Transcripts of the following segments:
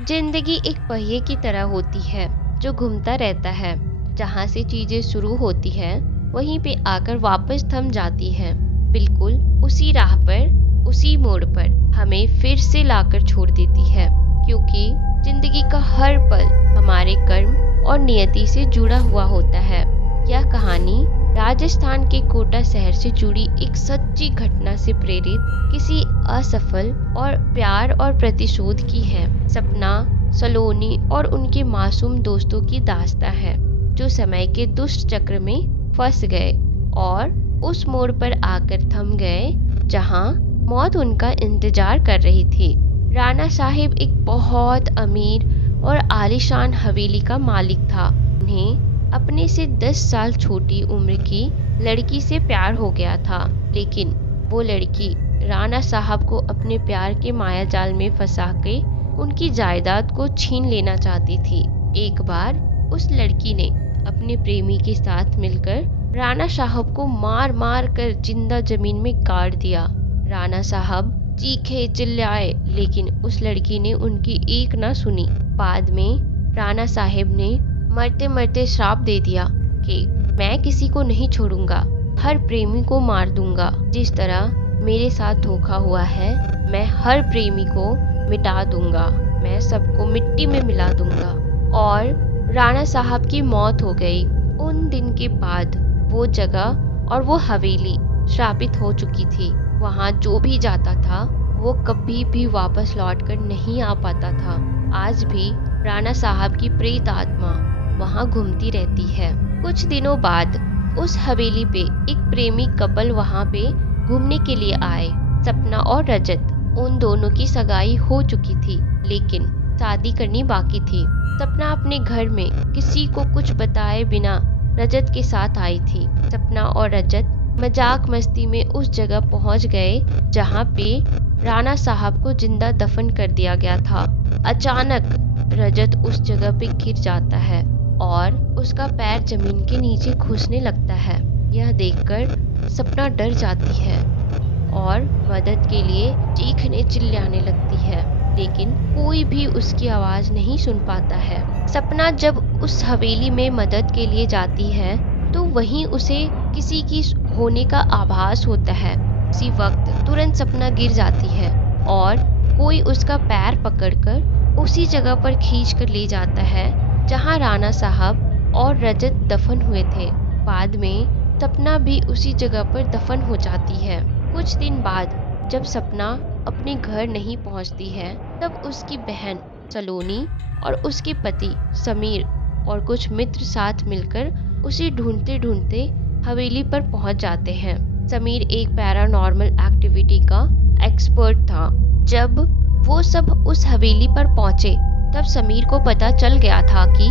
जिंदगी एक पहिए की तरह होती है जो घूमता रहता है। जहाँ से चीजें शुरू होती है वहीं पे आकर वापस थम जाती है। बिल्कुल उसी राह पर, उसी मोड़ पर हमें फिर से लाकर छोड़ देती है। क्योंकि जिंदगी का हर पल हमारे कर्म और नियति से जुड़ा हुआ होता है। यह कहानी राजस्थान के कोटा शहर से जुड़ी एक सच्ची घटना से प्रेरित किसी असफल और प्यार और प्रतिशोध की है। सपना, सलोनी और उनके मासूम दोस्तों की दास्तां है जो समय के दुष्ट चक्र में फंस गए और उस मोड़ पर आकर थम गए जहां मौत उनका इंतजार कर रही थी। राणा साहिब एक बहुत अमीर और आलीशान हवेली का मालिक था। उन्हें अपने से 10 साल छोटी उम्र की लड़की से प्यार हो गया था, लेकिन वो लड़की राणा साहब को अपने प्यार के मायाजाल में फंसा के उनकी जायदाद को छीन लेना चाहती थी। एक बार उस लड़की ने अपने प्रेमी के साथ मिलकर राणा साहब को मार मार कर जिंदा जमीन में गाड़ दिया। राणा साहब चीखे चिल्लाए, लेकिन उस लड़की ने उनकी एक ना सुनी। बाद में राणा साहब ने मरते मरते श्राप दे दिया कि मैं किसी को नहीं छोड़ूंगा, हर प्रेमी को मार दूंगा। जिस तरह मेरे साथ धोखा हुआ है, मैं हर प्रेमी को मिटा दूंगा, मैं सबको मिट्टी में मिला दूंगा। और राणा साहब की मौत हो गई। उन दिन के बाद वो जगह और वो हवेली श्रापित हो चुकी थी। वहाँ जो भी जाता था वो कभी भी वापस लौटकर नहीं आ पाता था। आज भी राणा साहब की प्रेत आत्मा वहाँ घूमती रहती है। कुछ दिनों बाद उस हवेली पे एक प्रेमी कपल वहाँ पे घूमने के लिए आए। सपना और रजत, उन दोनों की सगाई हो चुकी थी, लेकिन शादी करनी बाकी थी। सपना अपने घर में किसी को कुछ बताए बिना रजत के साथ आई थी। सपना और रजत मजाक मस्ती में उस जगह पहुंच गए जहां पे राणा साहब को जिंदा दफन कर दिया गया था। अचानक रजत उस जगह पे गिर जाता है और उसका पैर जमीन के नीचे घुसने लगता है। यह देखकर सपना डर जाती है और मदद के लिए चीखने चिल्लाने लगती है, लेकिन कोई भी उसकी आवाज नहीं सुन पाता है। सपना जब उस हवेली में मदद के लिए जाती है तो वहीं उसे किसी की होने का आभास होता है। उसी वक्त तुरंत सपना गिर जाती है और कोई उसका पैर पकड़कर उसी जगह पर खींच कर ले जाता है जहां राणा साहब और रजत दफन हुए थे। बाद में सपना भी उसी जगह पर दफन हो जाती है। कुछ दिन बाद जब सपना अपने घर नहीं पहुंचती है, तब उसकी बहन सलोनी और उसके पति समीर और कुछ मित्र साथ मिलकर उसे ढूंढते ढूंढते हवेली पर पहुंच जाते हैं। समीर एक पैरानॉर्मल एक्टिविटी का एक्सपर्ट था। जब वो सब उस हवेली पर पहुंचे तब समीर को पता चल गया था कि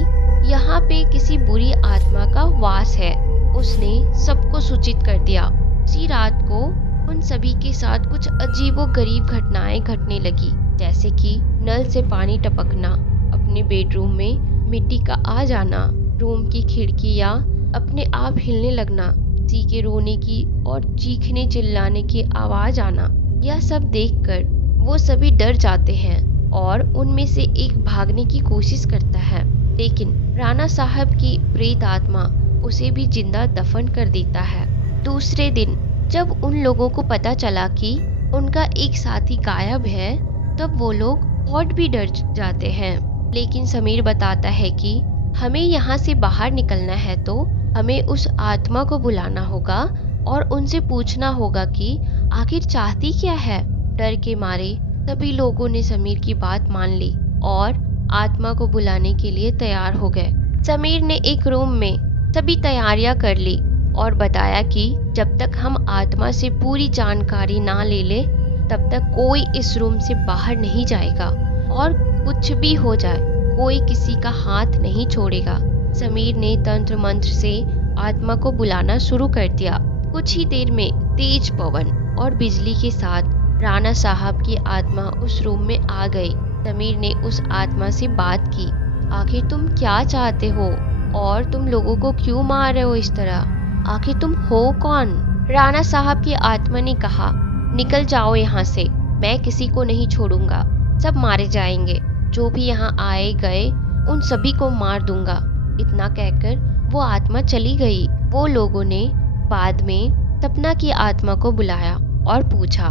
यहाँ पे किसी बुरी आत्मा का वास है। उसने सबको सूचित कर दिया। उसी रात को उन सभी के साथ कुछ अजीबोगरीब घटनाएं घटने लगी, जैसे कि नल से पानी टपकना, अपने बेडरूम में मिट्टी का आ जाना, रूम की खिड़कियां अपने आप हिलने लगना, किसी के रोने की और चीखने चिल्लाने की आवाज आना। यह सब देखकर वो सभी डर जाते हैं और उनमें से एक भागने की कोशिश करता है, लेकिन राणा साहब की प्रेत आत्मा उसे भी जिंदा दफन कर देता है। दूसरे दिन जब उन लोगों को पता चला कि उनका एक साथी गायब है, तब वो लोग और भी डर जाते हैं। लेकिन समीर बताता है कि हमें यहाँ से बाहर निकलना है तो हमें उस आत्मा को बुलाना होगा और उनसे पूछना होगा कि आखिर चाहती क्या है। डर के मारे सभी लोगों ने समीर की बात मान ली और आत्मा को बुलाने के लिए तैयार हो गए। समीर ने एक रूम में सभी तैयारियां कर ली और बताया कि जब तक हम आत्मा से पूरी जानकारी ना ले ले तब तक कोई इस रूम से बाहर नहीं जाएगा और कुछ भी हो जाए कोई किसी का हाथ नहीं छोड़ेगा। समीर ने तंत्र मंत्र से आत्मा को बुलाना शुरू कर दिया। कुछ ही देर में तेज पवन और बिजली के साथ राणा साहब की आत्मा उस रूम में आ गई। समीर ने उस आत्मा से बात की, आखिर तुम क्या चाहते हो और तुम लोगों को क्यों मार रहे हो इस तरह, आखिर तुम हो कौन। राणा साहब की आत्मा ने कहा, निकल जाओ यहाँ से, मैं किसी को नहीं छोड़ूंगा, सब मारे जाएंगे। जो भी यहाँ आए गए उन सभी को मार दूंगा। इतना कहकर वो आत्मा चली गई। वो लोगों ने बाद में सपना की आत्मा को बुलाया और पूछा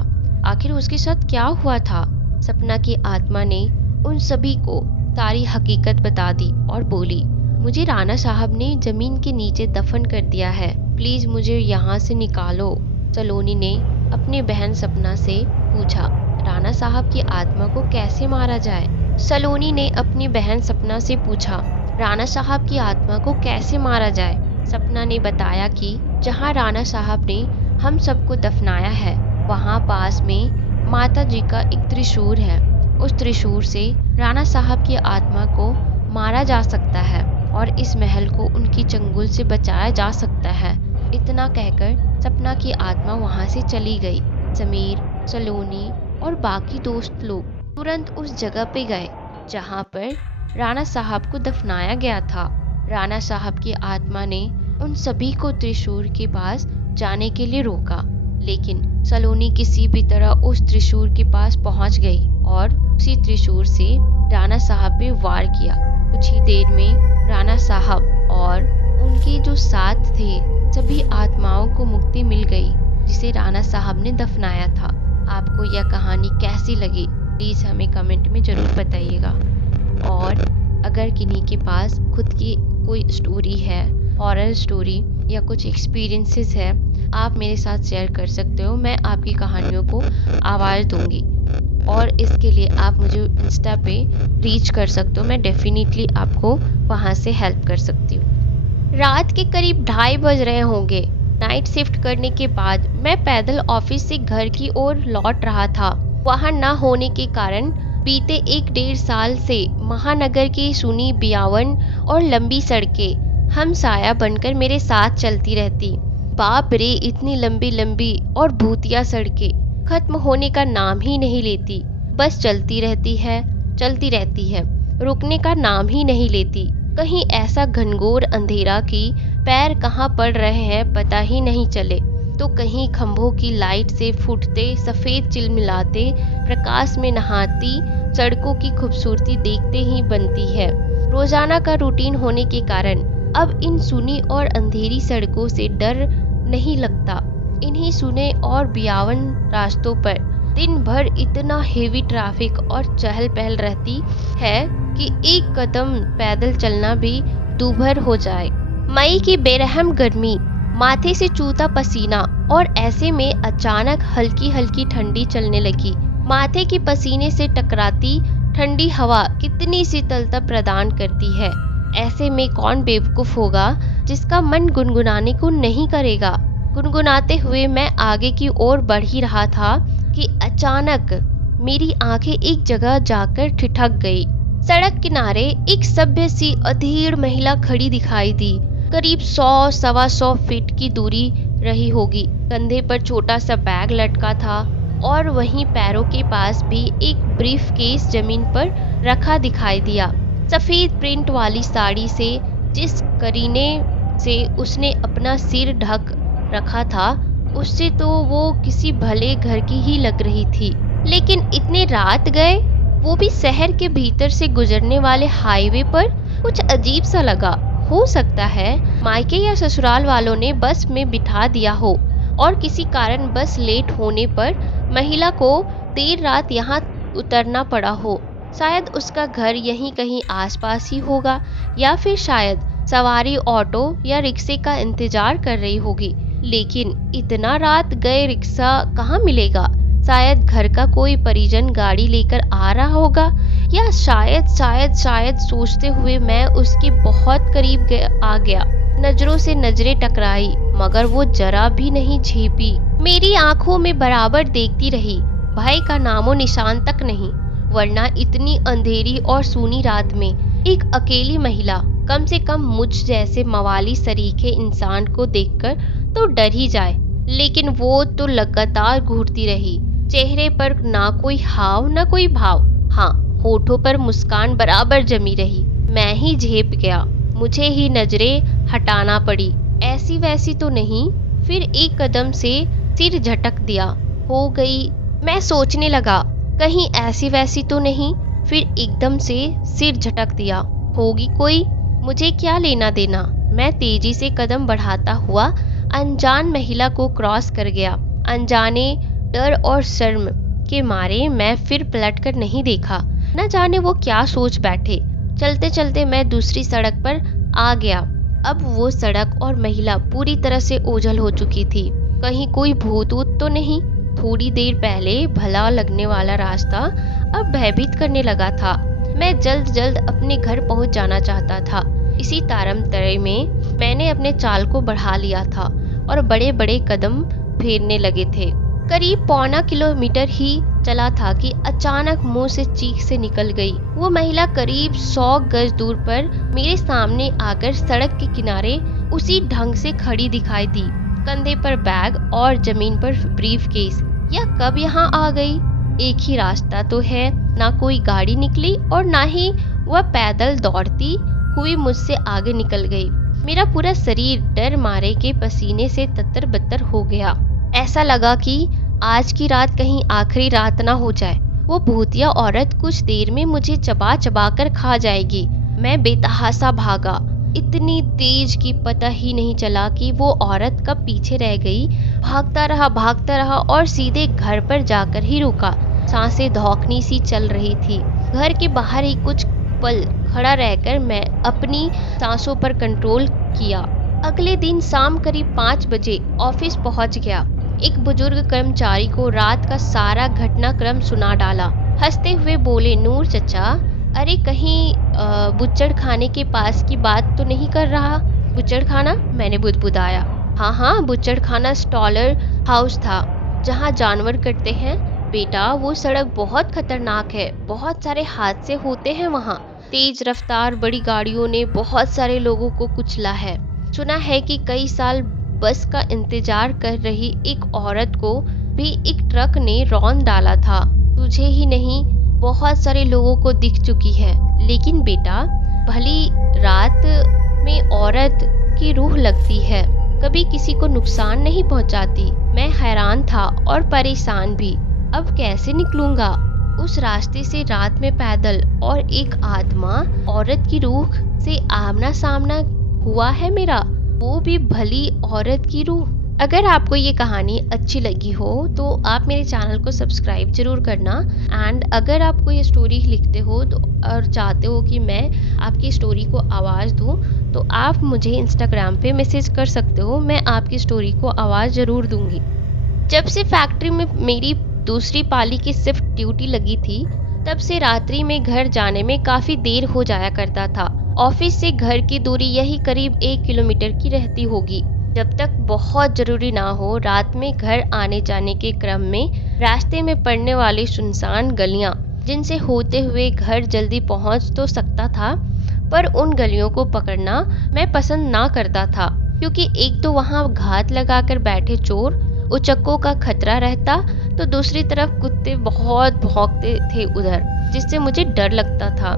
आखिर उसके साथ क्या हुआ था। सपना की आत्मा ने उन सभी को सारी हकीकत बता दी और बोली, मुझे राणा साहब ने जमीन के नीचे दफन कर दिया है, प्लीज मुझे यहाँ से निकालो। सलोनी ने अपनी बहन सपना से पूछा, राणा साहब की आत्मा को कैसे मारा जाए। सलोनी ने अपनी बहन सपना से पूछा, राणा साहब की आत्मा को कैसे मारा जाए। सपना ने बताया कि जहाँ राणा साहब ने हम सबको दफनाया है वहाँ पास में माता जी का एक त्रिशूल है। उस त्रिशूल से राणा साहब की आत्मा को मारा जा सकता है और इस महल को उनकी चंगुल से बचाया जा सकता है। इतना कहकर सपना की आत्मा वहाँ से चली गई। समीर, सलोनी और बाकी दोस्त लोग तुरंत उस जगह पे गए जहाँ पर राणा साहब को दफनाया गया था। राणा साहब की आत्मा ने उन सभी को त्रिशूल के पास जाने के लिए रोका, लेकिन सलोनी किसी भी तरह उस त्रिशूल के पास पहुंच गई और उसी त्रिशूल से राणा साहब पे वार किया। कुछ ही देर में राणा साहब और उनके जो साथ थे सभी आत्माओं को मुक्ति मिल गई जिसे राणा साहब ने दफनाया था। आपको यह कहानी कैसी लगी प्लीज़ हमें कमेंट में ज़रूर बताइएगा। और अगर किन्हीं के पास खुद की कोई स्टोरी है, हॉरर स्टोरी या कुछ एक्सपीरियंसेस है, आप मेरे साथ शेयर कर सकते हो। मैं आपकी कहानियों को आवाज़ दूंगी और इसके लिए आप मुझे इंस्टा पे रीच कर सकते हो। मैं डेफिनेटली आपको वहाँ से हेल्प कर सकती हूँ। रात के करीब 2:30 बज रहे होंगे। नाइट शिफ्ट करने के बाद मैं पैदल ऑफिस से घर की ओर लौट रहा था। वहाँ न होने के कारण बीते 1-1.5 साल से महानगर की सुनी बियावन और लंबी सड़कें हम साया बनकर मेरे साथ चलती रहती। बाप रे, इतनी लंबी लंबी और भूतिया सड़कें खत्म होने का नाम ही नहीं लेती। बस चलती रहती है, रुकने का नाम ही नहीं लेती। कहीं ऐसा घनघोर अंधेरा कि पैर कहाँ पड़ रहे हैं पता ही नहीं चले, तो कहीं खंभों की लाइट से फूटते सफ़ेद चिलमिलाते प्रकाश में नहाती सड़कों की खूबसूरती देखते ही बनती है। रोजाना का रूटीन होने के कारण अब इन सुनी और अंधेरी सड़कों से डर नहीं लगता। इन्हीं सुने और बियावन रास्तों पर दिन भर इतना हेवी ट्रैफिक और चहल पहल रहती है कि एक कदम पैदल चलना भी दूभर हो जाए। मई की बेरहम गर्मी, माथे से चूता पसीना और ऐसे में अचानक हल्की हल्की ठंडी चलने लगी। माथे के पसीने से टकराती ठंडी हवा कितनी शीतलता प्रदान करती है। ऐसे में कौन बेवकूफ होगा जिसका मन गुनगुनाने को नहीं करेगा। गुनगुनाते हुए मैं आगे की ओर बढ़ ही रहा था कि अचानक मेरी आंखें एक जगह जाकर ठिठक गई। सड़क किनारे एक सभ्य सी अधेड़ महिला खड़ी दिखाई दी। करीब 100-125 फीट की दूरी रही होगी। कंधे पर छोटा सा बैग लटका था और वहीं पैरों के पास भी एक ब्रीफ केस जमीन पर रखा दिखाई दिया। सफेद प्रिंट वाली साड़ी से जिस करीने से उसने अपना सिर ढक रखा था उससे तो वो किसी भले घर की ही लग रही थी। लेकिन इतने रात गए, वो भी शहर के भीतर से गुजरने वाले हाईवे पर, कुछ अजीब सा लगा। हो सकता है मायके या ससुराल वालों ने बस में बिठा दिया हो और किसी कारण बस लेट होने पर महिला को देर रात यहाँ उतरना पड़ा हो। शायद उसका घर यहीं कहीं आसपास ही होगा या फिर शायद सवारी ऑटो या रिक्शे का इंतजार कर रही होगी। लेकिन इतना रात गए रिक्शा कहाँ मिलेगा? शायद घर का कोई परिजन गाड़ी लेकर आ रहा होगा या शायद सोचते हुए मैं उसके बहुत करीब आ गया। नजरों से नजरें टकराई मगर वो जरा भी नहीं झेपी। मेरी आंखों में बराबर देखती रही, भय का नामो निशान तक नहीं। वरना इतनी अंधेरी और सूनी रात में एक अकेली महिला, कम से कम मुझ जैसे मवाली सरीखे इंसान को देखकर तो डर ही जाए। लेकिन वो तो लगातार घूरती रही। चेहरे पर ना कोई हाव ना कोई भाव। हाँ, होठों पर मुस्कान बराबर जमी रही। मैं ही झेप गया, मुझे ही नजरें हटाना पड़ी। ऐसी वैसी तो नहीं। फिर एक कदम से सिर झटक दिया। हो गई। मैं सोचने लगा, कहीं ऐसी वैसी तो नहीं। फिर एकदम से सिर झटक दिया। होगी कोई, मुझे क्या लेना देना। मैं तेजी से कदम बढ़ाता हुआ अनजान महिला को क्रॉस कर गया। अनजाने डर और शर्म के मारे मैं फिर पलटकर नहीं देखा। न जाने वो क्या सोच बैठे। चलते चलते मैं दूसरी सड़क पर आ गया। अब वो सड़क और महिला पूरी तरह से ओझल हो चुकी थी। कहीं कोई भूत ऊत तो नहीं। थोड़ी देर पहले भला लगने वाला रास्ता अब भयभीत करने लगा था। मैं जल्द जल्द अपने घर पहुंच जाना चाहता था। इसी तारम तरे में मैंने अपने चाल को बढ़ा लिया था और बड़े बड़े कदम फेरने लगे थे। करीब पौना किलोमीटर ही चला था कि अचानक मुंह से चीख से निकल गई। वो महिला करीब 100 गज दूर पर मेरे सामने आकर सड़क के किनारे उसी ढंग से खड़ी दिखाई दी। कंधे पर बैग और जमीन पर ब्रीफ केस। यह कब यहाँ आ गई? एक ही रास्ता तो है। ना कोई गाड़ी निकली और ना ही वह पैदल दौड़ती हुई मुझसे आगे निकल गई। मेरा पूरा शरीर डर मारे के पसीने से तत्तर बत्तर हो गया। ऐसा लगा कि आज की रात कहीं आखिरी रात ना हो जाए। वो भूतिया औरत कुछ देर में मुझे चबा चबा कर खा जाएगी। मैं बेतहासा भागा, इतनी तेज कि पता ही नहीं चला कि वो औरत कब पीछे रह गई। भागता रहा और सीधे घर पर जाकर ही रुका। सांसें धौंकनी सी चल रही थी। घर के बाहर ही कुछ पल खड़ा रहकर मैं अपनी सांसों पर कंट्रोल किया। अगले दिन शाम करीब 5 बजे ऑफिस पहुंच गया। एक बुजुर्ग कर्मचारी को रात का सारा घटनाक्रम सुना डाला। हंसते हुए बोले, नूर चचा, अरे कहीं बुच्चड़ खाने के पास की बात तो नहीं कर रहा? बुच्चड़ खाना? मैंने बुदबुदाया। हाँ, बुच्चड़ खाना स्टॉलर हाउस था जहाँ जानवर कटते हैं। बेटा, वो सड़क बहुत खतरनाक है। बहुत सारे हादसे होते हैं वहाँ। तेज रफ्तार बड़ी गाड़ियों ने बहुत सारे लोगों को कुचला है। सुना है कि कई साल बस का इंतजार कर रही एक औरत को भी एक ट्रक ने रौंद डाला था। तुझे ही नहीं, बहुत सारे लोगों को दिख चुकी है। लेकिन बेटा, भली रात में औरत की रूह लगती है, कभी किसी को नुकसान नहीं पहुंचाती। मैं हैरान था और परेशान भी। अब कैसे निकलूंगा उस रास्ते से रात में पैदल? और एक आत्मा औरत की रूह से आमना सामना हुआ है मेरा, वो भी भली औरत की रूह। अगर आपको ये कहानी अच्छी लगी हो तो आप मेरे चैनल को सब्सक्राइब जरूर करना। एंड अगर आपको ये स्टोरी लिखते हो तो और चाहते हो कि मैं आपकी स्टोरी को आवाज़ दूं, तो आप मुझे इंस्टाग्राम पे मैसेज कर सकते हो। मैं आपकी स्टोरी को आवाज़ ज़रूर दूंगी। जब से फैक्ट्री में मेरी दूसरी पाली की शिफ्ट ड्यूटी लगी थी, तब से रात्रि में घर जाने में काफ़ी देर हो जाया करता था। ऑफिस से घर की दूरी यही करीब 1 किलोमीटर की रहती होगी। जब तक बहुत जरूरी ना हो, रात में घर आने जाने के क्रम में रास्ते में पड़ने वाली सुनसान गलियां, जिनसे होते हुए घर जल्दी पहुंच तो सकता था, पर उन गलियों को पकड़ना मैं पसंद ना करता था, क्योंकि एक तो वहां घात लगाकर बैठे चोर उचक्कों का खतरा रहता, तो दूसरी तरफ कुत्ते बहुत भौंकते थे उधर, जिससे मुझे डर लगता था।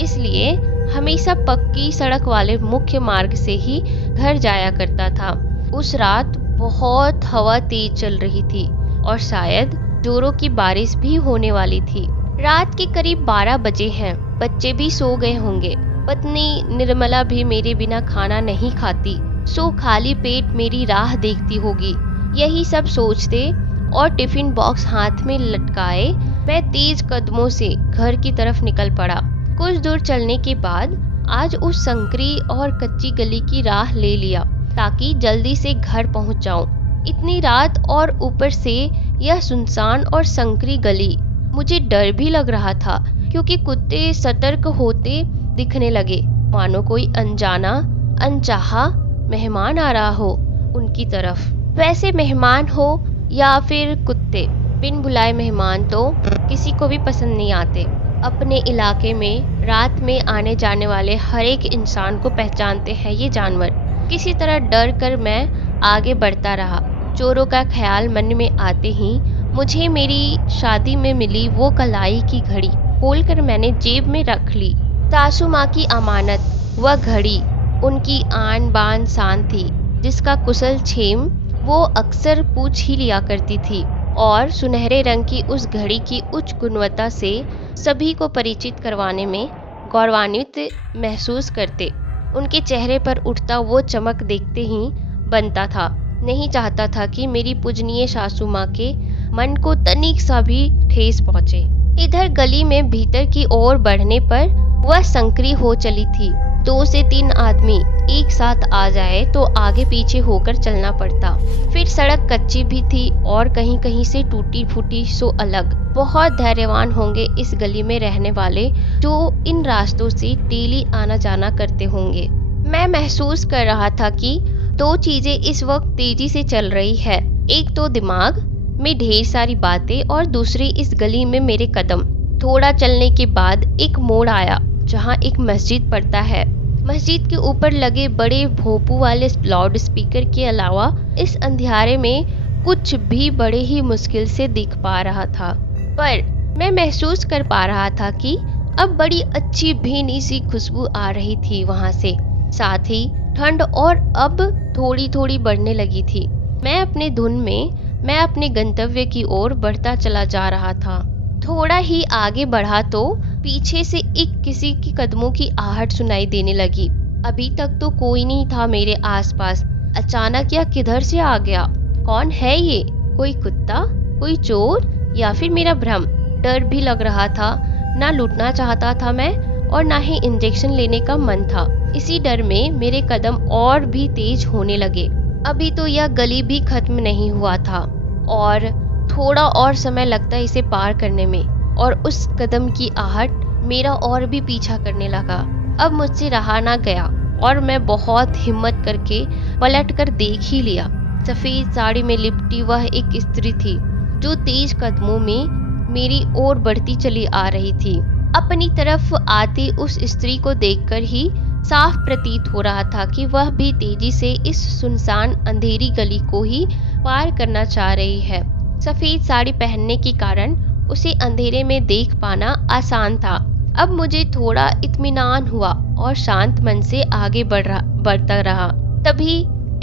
इसलिए हमेशा पक्की सड़क वाले मुख्य मार्ग से ही घर जाया करता था। उस रात बहुत हवा तेज चल रही थी और शायद जोरों की बारिश भी होने वाली थी। रात के करीब 12 बजे हैं। बच्चे भी सो गए होंगे। पत्नी निर्मला भी मेरे बिना खाना नहीं खाती, सो खाली पेट मेरी राह देखती होगी। यही सब सोचते और टिफिन बॉक्स हाथ में लटकाए मैं तेज कदमों से घर की तरफ निकल पड़ा। कुछ दूर चलने के बाद आज उस संकरी और कच्ची गली की राह ले लिया, ताकि जल्दी से घर पहुंच जाऊं। इतनी रात और ऊपर से यह सुनसान और संकरी गली। मुझे डर भी लग रहा था, क्योंकि कुत्ते सतर्क होते दिखने लगे, मानो कोई अनजाना अनचाहा मेहमान आ रहा हो उनकी तरफ। वैसे मेहमान हो या फिर कुत्ते, बिन बुलाए मेहमान तो किसी को भी पसंद नहीं आते। अपने इलाके में रात में आने जाने वाले हर एक इंसान को पहचानते हैं ये जानवर। किसी तरह डर कर मैं आगे बढ़ता रहा। चोरों का ख्याल मन में आते ही मुझे मेरी शादी में मिली वो कलाई की घड़ी खोलकर मैंने जेब में रख ली। सासू माँ की अमानत वह घड़ी, उनकी आन बान शान थी, जिसका कुशल क्षेम वो अक्सर पूछ ही लिया करती थी। और सुनहरे रंग की उस घड़ी की उच्च गुणवत्ता से सभी को परिचित करवाने में गौरवान्वित महसूस करते। उनके चेहरे पर उठता वो चमक देखते ही बनता था। नहीं चाहता था कि मेरी पूजनीय सासू माँ के मन को तनिक सा भी ठेस पहुँचे। इधर गली में भीतर की ओर बढ़ने पर वह संकरी हो चली थी। 2 से 3 आदमी एक साथ आ जाए तो आगे पीछे होकर चलना पड़ता। फिर सड़क कच्ची भी थी और कहीं कहीं से टूटी फूटी सो अलग। बहुत धैर्यवान होंगे इस गली में रहने वाले जो इन रास्तों से डेली आना जाना करते होंगे। मैं महसूस कर रहा था कि 2 चीजें इस वक्त तेजी से चल रही है। एक तो दिमाग में ढेर सारी बातें और दूसरी इस गली में मेरे कदम। थोड़ा चलने के बाद एक मोड़ आया जहाँ एक मस्जिद पड़ता है। मस्जिद के ऊपर लगे बड़े भोंपू वाले लाउड स्पीकर के अलावा इस अंधियारे में कुछ भी बड़े ही मुश्किल से दिख पा रहा था। पर मैं महसूस कर पा रहा था कि अब बड़ी अच्छी भीनी सी खुशबू आ रही थी वहां से। साथ ही ठंड और अब थोड़ी थोड़ी बढ़ने लगी थी। मैं अपने धुन में मैं अपने गंतव्य की ओर बढ़ता चला जा रहा था। थोड़ा ही आगे बढ़ा तो पीछे से एक किसी की कदमों की आहट सुनाई देने लगी। अभी तक तो कोई नहीं था मेरे आसपास। अचानक यह किधर से आ गया? कौन है ये? कोई कुत्ता, कोई चोर या फिर मेरा भ्रम? डर भी लग रहा था। ना लूटना चाहता था मैं और ना ही इंजेक्शन लेने का मन था। इसी डर में मेरे कदम और भी तेज होने लगे। अभी तो यह गली भी खत्म नहीं हुआ था और थोड़ा और समय लगता इसे पार करने में, और उस कदम की आहट मेरा और भी पीछा करने लगा। अब मुझसे रहा ना गया और मैं बहुत हिम्मत करके पलट कर देख ही लिया। सफेद साड़ी में लिपटी वह एक स्त्री थी जो तेज कदमों में मेरी ओर बढ़ती चली आ रही थी। अपनी तरफ आती उस स्त्री को देखकर ही साफ प्रतीत हो रहा था कि वह भी तेजी से इस सुनसान अंधेरी गली को ही पार करना चाह रही है। सफेद साड़ी पहनने के कारण उसे अंधेरे में देख पाना आसान था। अब मुझे थोड़ा इत्मीनान हुआ और शांत मन से आगे बढ़ता रहा। तभी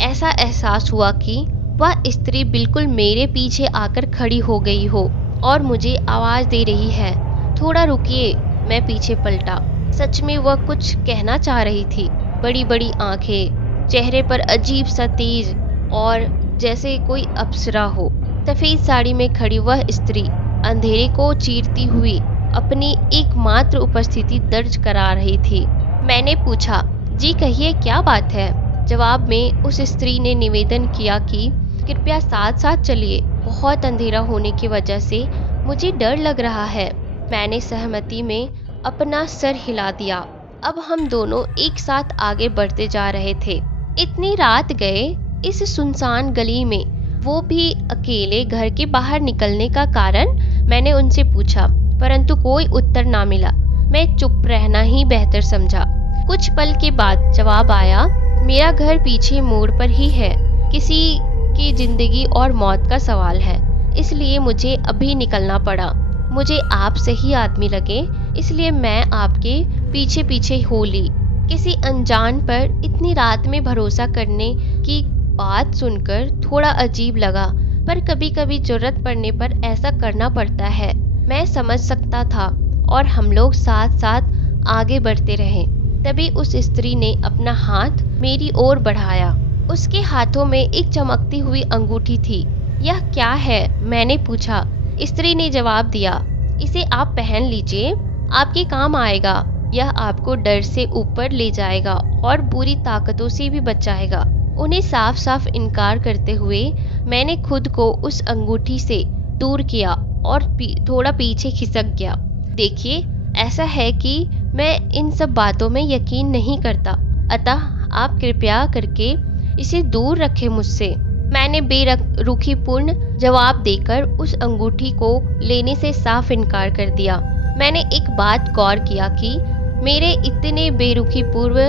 ऐसा एहसास हुआ कि वह स्त्री बिल्कुल मेरे पीछे आकर खड़ी हो गई हो और मुझे आवाज दे रही है, थोड़ा रुकिए। मैं पीछे पलटा। सच में वह कुछ कहना चाह रही थी। बड़ी बड़ी आंखें, चेहरे पर अजीब सा तेज और जैसे कोई अप्सरा हो। सफेद साड़ी में खड़ी वह स्त्री अंधेरे को चीरती हुई अपनी एकमात्र उपस्थिति दर्ज करा रही थी। मैंने पूछा, जी कहिए क्या बात है? जवाब में उस स्त्री ने निवेदन किया कि कृपया साथ साथ चलिए, बहुत अंधेरा होने की वजह से मुझे डर लग रहा है। मैंने सहमति में अपना सर हिला दिया। अब हम दोनों एक साथ आगे बढ़ते जा रहे थे। इतनी रात गए इस सुनसान गली में, वो भी अकेले घर के बाहर निकलने का कारण मैंने उनसे पूछा, परंतु कोई उत्तर ना मिला। मैं चुप रहना ही बेहतर समझा। कुछ पल के बाद जवाब आया, मेरा घर पीछे मोड़ पर ही है। किसी की जिंदगी और मौत का सवाल है, इसलिए मुझे अभी निकलना पड़ा। मुझे आप सही आदमी लगे, इसलिए मैं आपके पीछे पीछे हो ली। किसी अनजान पर इतनी रात में भरोसा करने की बात सुनकर थोड़ा अजीब लगा, पर कभी कभी जरूरत पड़ने पर ऐसा करना पड़ता है। मैं समझ सकता था और हम लोग साथ साथ आगे बढ़ते रहे। तभी उस स्त्री ने अपना हाथ मेरी ओर बढ़ाया। उसके हाथों में एक चमकती हुई अंगूठी थी। यह क्या है? मैंने पूछा। स्त्री ने जवाब दिया, इसे आप पहन लीजिए, आपके काम आएगा। यह आपको डर से ऊपर ले जाएगा और बुरी ताकतों से भी बचाएगा। उन्हें साफ साफ इनकार करते हुए मैंने खुद को उस अंगूठी से दूर किया और थोड़ा पीछे खिसक गया। देखिए, ऐसा है कि मैं इन सब बातों में यकीन नहीं करता, अतः आप कृपया करके इसे दूर रखें मुझसे। मैंने बेरुखीपूर्ण जवाब देकर उस अंगूठी को लेने से साफ इनकार कर दिया। मैंने एक बात गौर किया कि मेरे इतने बेरुखीपूर्ण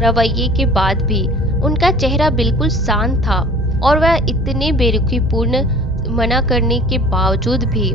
रवैये के बाद भी उनका चेहरा बिल्कुल शांत था और वह इतने बेरुखीपूर्ण मना करने के बावजूद भी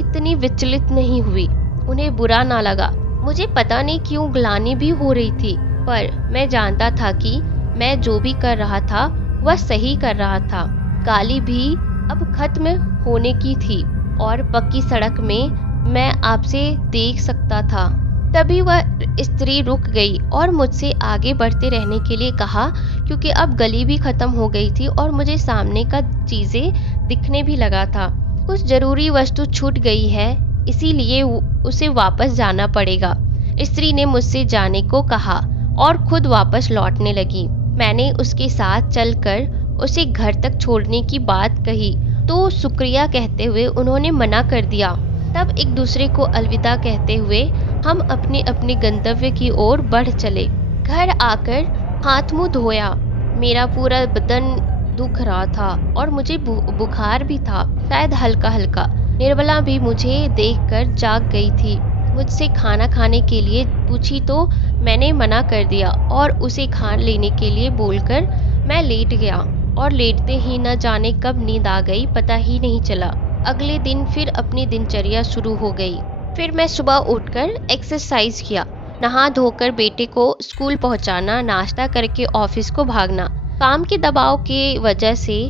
इतनी विचलित नहीं हुई। उन्हें बुरा ना लगा। मुझे पता नहीं क्यों ग्लानि भी हो रही थी, पर मैं जानता था कि मैं जो भी कर रहा था वह सही कर रहा था। गाली भी अब खत्म होने की थी और पक्की सड़क में मैं आपसे देख सकता था। तभी वह स्त्री रुक गई और मुझसे आगे बढ़ते रहने के लिए कहा, क्योंकि अब गली भी खत्म हो गई थी और मुझे सामने का चीजें दिखने भी लगा था। कुछ जरूरी वस्तु छूट गई है, इसीलिए उसे वापस जाना पड़ेगा। स्त्री ने मुझसे जाने को कहा और खुद वापस लौटने लगी। मैंने उसके साथ चलकर उसे घर तक छोड़ने की बात कही तो शुक्रिया कहते हुए उन्होंने मना कर दिया। तब एक दूसरे को अलविदा कहते हुए हम अपने अपने गंतव्य की ओर बढ़ चले। घर आकर हाथ मुंह धोया। मेरा पूरा बदन दुख रहा था और मुझे बुखार भी था, शायद हल्का हल्का। निर्मला भी मुझे देखकर जाग गई थी। मुझसे खाना खाने के लिए पूछी तो मैंने मना कर दिया और उसे खा लेने के लिए बोलकर मैं लेट गया और लेटते ही न जाने कब नींद आ गई, पता ही नहीं चला। अगले दिन फिर अपनी दिनचर्या शुरू हो गई। फिर मैं सुबह उठकर एक्सरसाइज किया, नहा धोकर बेटे को स्कूल पहुंचाना, नाश्ता करके ऑफिस को भागना। काम के दबाव के वजह से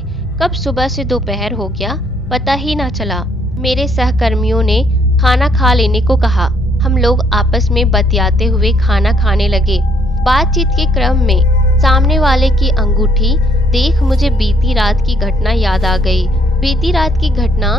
कब सुबह से दोपहर हो गया पता ही ना चला। मेरे सहकर्मियों ने खाना खा लेने को कहा। हम लोग आपस में बतियाते हुए खाना खाने लगे। बातचीत के क्रम में सामने वाले की अंगूठी देख मुझे बीती रात की घटना याद आ गई। बीती रात की घटना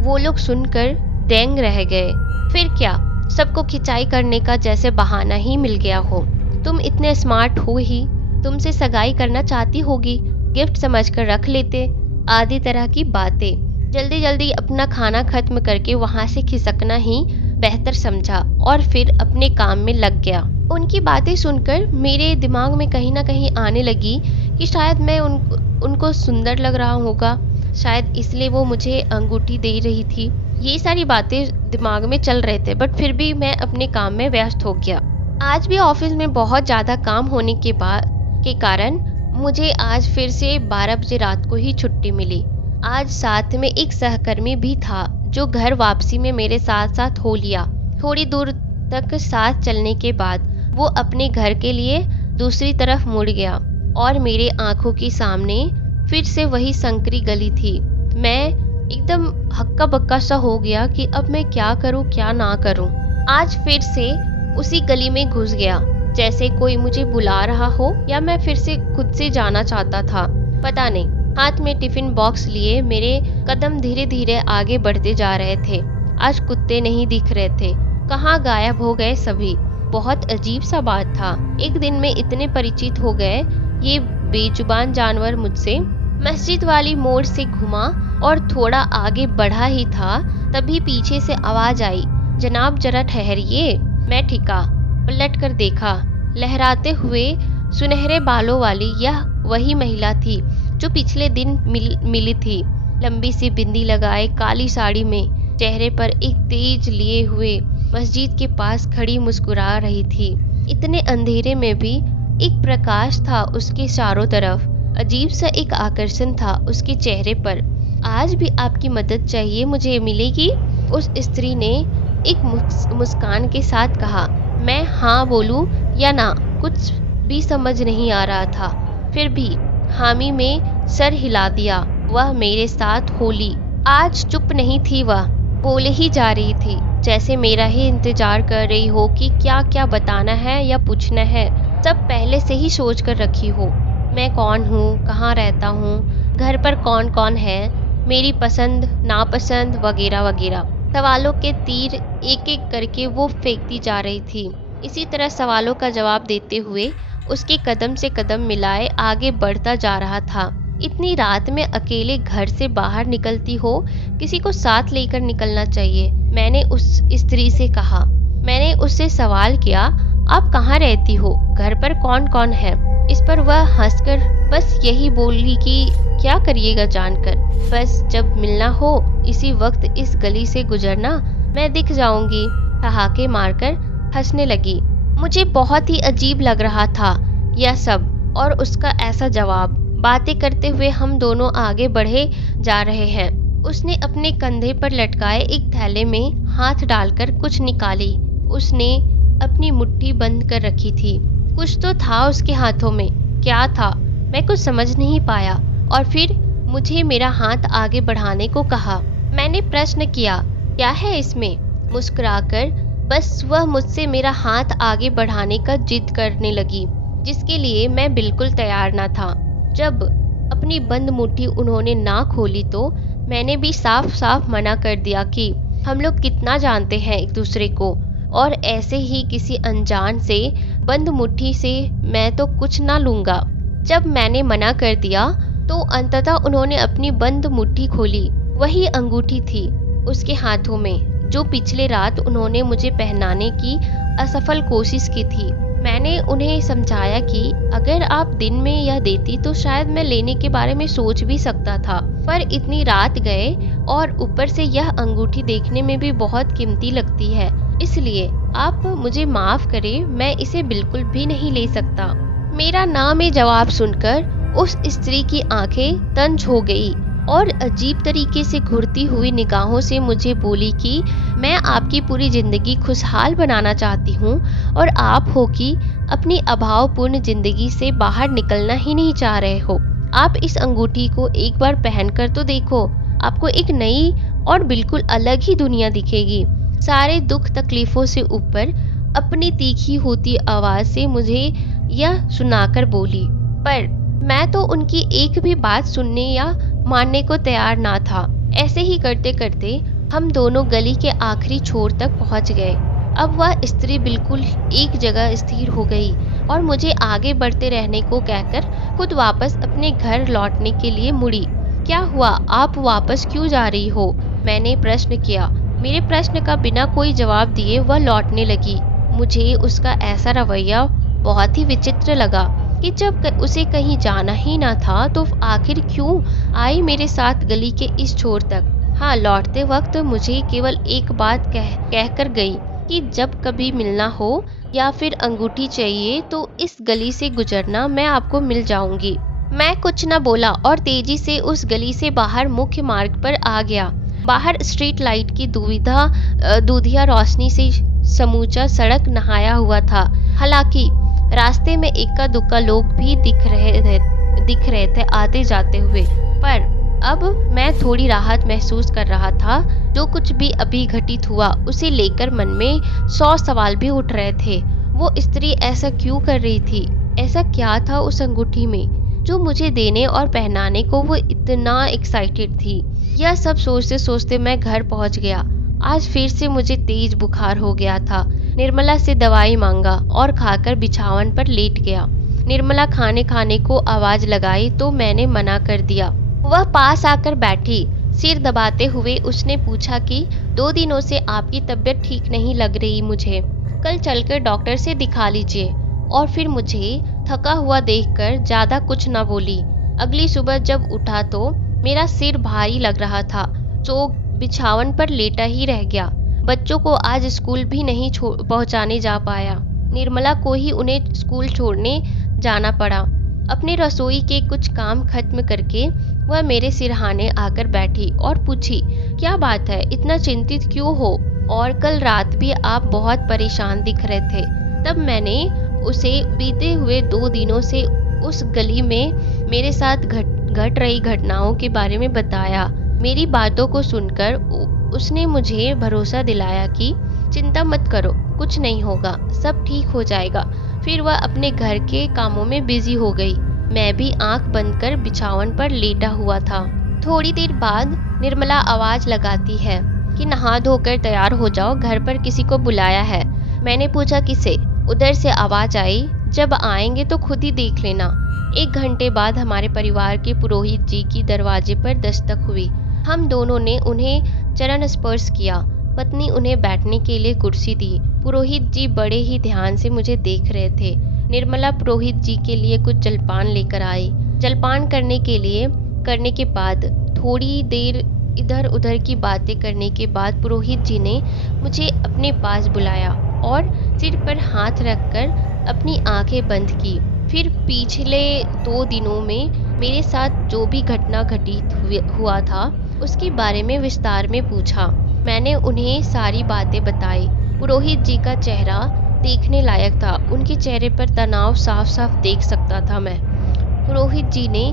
वो लोग सुनकर दंग रह गए। फिर क्या, सबको खिंचाई करने का जैसे बहाना ही मिल गया हो। तुम इतने स्मार्ट हो ही, तुमसे सगाई करना चाहती होगी, गिफ्ट समझकर रख लेते, आदि तरह की बातें। जल्दी जल्दी अपना खाना खत्म करके वहां से खिसकना ही बेहतर समझा और फिर अपने काम में लग गया। उनकी बातें सुनकर मेरे दिमाग में कहीं ना कहीं आने लगी कि शायद मैं उनको सुंदर लग रहा होगा, शायद इसलिए वो मुझे अंगूठी दे रही थी। ये सारी बातें दिमाग में चल रहे थे, बट फिर भी मैं अपने काम में व्यस्त हो गया। आज भी ऑफिस में बहुत ज़्यादा काम होने के कारण मुझे आज फिर से 12 बजे रात को ही छुट्टी मिली। आज साथ में एक सहकर्मी भी था जो घर वापसी में मेरे साथ साथ हो लिया। थोड़ी दूर तक साथ चलने के बाद वो अपने घर के लिए दूसरी तरफ मुड़ गया और मेरे आंखों के सामने फिर से वही संकरी गली थी। मैं एकदम हक्का बक्का सा हो गया कि अब मैं क्या करूं क्या ना करूं। आज फिर से उसी गली में घुस गया, जैसे कोई मुझे बुला रहा हो या मैं फिर से खुद से जाना चाहता था, पता नहीं। हाथ में टिफिन बॉक्स लिए मेरे कदम धीरे धीरे आगे बढ़ते जा रहे थे। आज कुत्ते नहीं दिख रहे थे, कहाँ गायब हो गए सभी। बहुत अजीब सा बात था। एक दिन में इतने परिचित हो गए ये बेजुबान जानवर मुझसे। मस्जिद वाली मोड़ से घुमा और थोड़ा आगे बढ़ा ही था, तभी पीछे से आवाज आई, जनाब जरा ठहरिए। मैं ठिका, पलट कर देखा। लहराते हुए सुनहरे बालों वाली यह वही महिला थी जो पिछले दिन मिली थी। लंबी सी बिंदी लगाए, काली साड़ी में, चेहरे पर एक तेज लिए हुए, मस्जिद के पास खड़ी मुस्कुरा रही थी। इतने अंधेरे में भी एक प्रकाश था उसके चारों तरफ। अजीब सा एक आकर्षण था उसके चेहरे पर। आज भी आपकी मदद चाहिए, मुझे मिलेगी? उस स्त्री ने एक मुस्कान के साथ कहा। मैं हाँ बोलूं या ना, कुछ भी समझ नहीं आ रहा था। फिर भी हामी में सर हिला दिया। वह मेरे साथ होली। आज चुप नहीं थी, वह बोले ही जा रही थी, जैसे मेरा ही इंतजार कर रही हो कि क्या क्या बताना है या पूछना है। सब पहले से ही सोच कर रखी हो। मैं कौन हूँ, कहाँ रहता हूँ, घर पर कौन कौन है, मेरी पसंद नापसंद वगैरह वगैरह। सवालों के तीर एक एक करके वो फेंकती जा रही थी। इसी तरह सवालों का जवाब देते हुए उसके कदम से कदम मिलाए आगे बढ़ता जा रहा था। इतनी रात में अकेले घर से बाहर निकलती हो, किसी को साथ लेकर निकलना चाहिए। मैंने उस स्त्री से कहा। मैंने उससे सवाल किया, आप कहाँ रहती हो, घर पर कौन कौन है? इस पर वह हंसकर बस यही बोली कि क्या करिएगा जानकर, बस जब मिलना हो इसी वक्त इस गली से गुजरना, मैं दिख जाऊंगी। ठहाके मारकर हंसने लगी। मुझे बहुत ही अजीब लग रहा था यह सब और उसका ऐसा जवाब। बातें करते हुए हम दोनों आगे बढ़े जा रहे हैं। उसने अपने कंधे पर लटकाए एक थैले में हाथ डालकर कुछ निकाली। उसने अपनी मुट्ठी बंद कर रखी थी। कुछ तो था उसके हाथों में, क्या था मैं कुछ समझ नहीं पाया। और फिर मुझे मेरा हाथ आगे बढ़ाने को कहा। मैंने प्रश्न किया, क्या है इसमें? मुस्कुराकर बस वह मुझसे मेरा हाथ आगे बढ़ाने का जिद करने लगी, जिसके लिए मैं बिल्कुल तैयार न था। जब अपनी बंद मुट्ठी उन्होंने ना खोली तो मैंने भी साफ साफ मना कर दिया कि हम लोग कितना जानते हैं एक दूसरे को, और ऐसे ही किसी अनजान से बंद मुट्ठी से मैं तो कुछ ना लूंगा। जब मैंने मना कर दिया तो अंततः उन्होंने अपनी बंद मुट्ठी खोली। वही अंगूठी थी उसके हाथों में जो पिछले रात उन्होंने मुझे पहनाने की असफल कोशिश की थी। मैंने उन्हें समझाया कि अगर आप दिन में यह देती तो शायद मैं लेने के बारे में सोच भी सकता था, पर इतनी रात गए और ऊपर से यह अंगूठी देखने में भी बहुत कीमती लगती है, इसलिए आप मुझे माफ करें, मैं इसे बिल्कुल भी नहीं ले सकता। मेरा ना में जवाब सुनकर उस स्त्री की आंखें तंज हो गई और अजीब तरीके से घुरती हुई निगाहों से मुझे बोली कि मैं आपकी पूरी जिंदगी खुशहाल बनाना चाहती हूँ और आप हो कि अपनी अभावपूर्ण जिंदगी से बाहर निकलना ही नहीं चाह रहे हो। आप इस अंगूठी को एक बार पहनकर तो देखो, आपको एक नई और बिल्कुल अलग ही दुनिया दिखेगी। सारे दुख तकलीफों से ऊपर अपनी तीखी होती आवाज से मुझे यह सुनाकर बोली, पर मैं तो उनकी एक भी बात सुनने या मानने को तैयार ना था। ऐसे ही करते करते हम दोनों गली के आखिरी छोर तक पहुंच गए। अब वह स्त्री बिल्कुल एक जगह स्थिर हो गई और मुझे आगे बढ़ते रहने को कहकर खुद वापस अपने घर लौटने के लिए मुड़ी। क्या हुआ, आप वापस क्यों जा रही हो? मैंने प्रश्न किया। मेरे प्रश्न का बिना कोई जवाब दिए वह लौटने लगी। मुझे उसका ऐसा रवैया बहुत ही विचित्र लगा कि जब उसे कहीं जाना ही ना था तो आखिर क्यों आई मेरे साथ गली के इस छोर तक। हाँ, लौटते वक्त मुझे केवल एक बात कहकर गई कि जब कभी मिलना हो या फिर अंगूठी चाहिए तो इस गली से गुजरना, मैं आपको मिल जाऊंगी। मैं कुछ न बोला और तेजी से उस गली से बाहर मुख्य मार्ग पर आ गया। बाहर स्ट्रीट लाइट की दूधिया रोशनी से समूचा सड़क नहाया हुआ था। हालांकि रास्ते में इक्का दुक्का लोग भी दिख रहे थे आते जाते हुए, पर अब मैं थोड़ी राहत महसूस कर रहा था। जो कुछ भी अभी घटित हुआ उसे लेकर मन में 100 सवाल भी उठ रहे थे। वो स्त्री ऐसा क्यों कर रही थी? ऐसा क्या था उस अंगूठी में जो मुझे देने और पहनाने को वो इतना एक्साइटेड थी? यह सब सोचते सोचते मैं घर पहुंच गया। आज फिर से मुझे तेज बुखार हो गया था। निर्मला से दवाई मांगा और खाकर बिछावन पर लेट गया। निर्मला खाने को आवाज लगाई तो मैंने मना कर दिया। वह पास आकर बैठी। सिर दबाते हुए उसने पूछा कि 2 दिनों से आपकी तबीयत ठीक नहीं लग रही मुझे, कल चलकर डॉक्टर से दिखा लीजिए। और फिर मुझे थका हुआ देखकर ज्यादा कुछ न बोली। अगली सुबह जब उठा तो मेरा सिर भारी लग रहा था, तो बिछावन पर लेटा ही रह गया। बच्चों को आज स्कूल भी नहीं पहुंचाने जा पाया। निर्मला को ही उन्हें स्कूल छोड़ने जाना पड़ा। अपने रसोई के कुछ काम खत्म करके वह मेरे सिरहाने आकर बैठी और पूछी, क्या बात है, इतना चिंतित क्यों हो? और कल रात भी आप बहुत परेशान दिख रहे थे। तब मैंने उसे बीते हुए 2 दिनों से उस गली में मेरे साथ घट रही घटनाओं के बारे में बताया। मेरी बातों को सुनकर उसने मुझे भरोसा दिलाया कि चिंता मत करो, कुछ नहीं होगा, सब ठीक हो जाएगा। फिर वह अपने घर के कामों में बिजी हो गई। मैं भी आंख बंद कर बिछावन पर लेटा हुआ था। थोड़ी देर बाद निर्मला आवाज लगाती है कि नहा धोकर तैयार हो जाओ, घर पर किसी को बुलाया है। मैंने पूछा किसे? उधर से आवाज आई, जब आएंगे तो खुद ही देख लेना। 1 घंटे बाद हमारे परिवार के पुरोहित जी की दरवाजे पर दस्तक हुई। हम दोनों ने उन्हें चरण स्पर्श किया। पत्नी उन्हें बैठने के लिए कुर्सी दी। पुरोहित जी बड़े ही ध्यान से मुझे देख रहे थे। निर्मला पुरोहित जी के लिए कुछ जलपान लेकर आई। जलपान करने के बाद थोड़ी देर इधर उधर की बातें करने के बाद पुरोहित जी ने मुझे अपने पास बुलाया और सिर पर हाथ रखकर अपनी आंखें बंद की। फिर पिछले 2 दिनों में मेरे साथ जो भी घटना घटित हुआ था उसके बारे में विस्तार में पूछा। मैंने उन्हें सारी बातें बताई। पुरोहित जी का चेहरा देखने लायक था। उनके चेहरे पर तनाव साफ साफ देख सकता था मैं। पुरोहित जी ने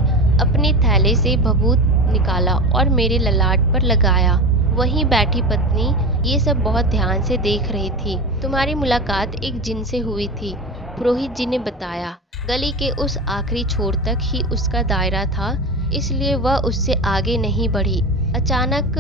अपने थैले से भभूत निकाला और मेरे ललाट पर लगाया। वहीं बैठी पत्नी ये सब बहुत ध्यान से देख रही थी। तुम्हारी मुलाकात एक जिन से हुई थी, पुरोहित जी ने बताया। गली के उस आखिरी छोर तक ही उसका दायरा था, इसलिए वह उससे आगे नहीं बढ़ी। अचानक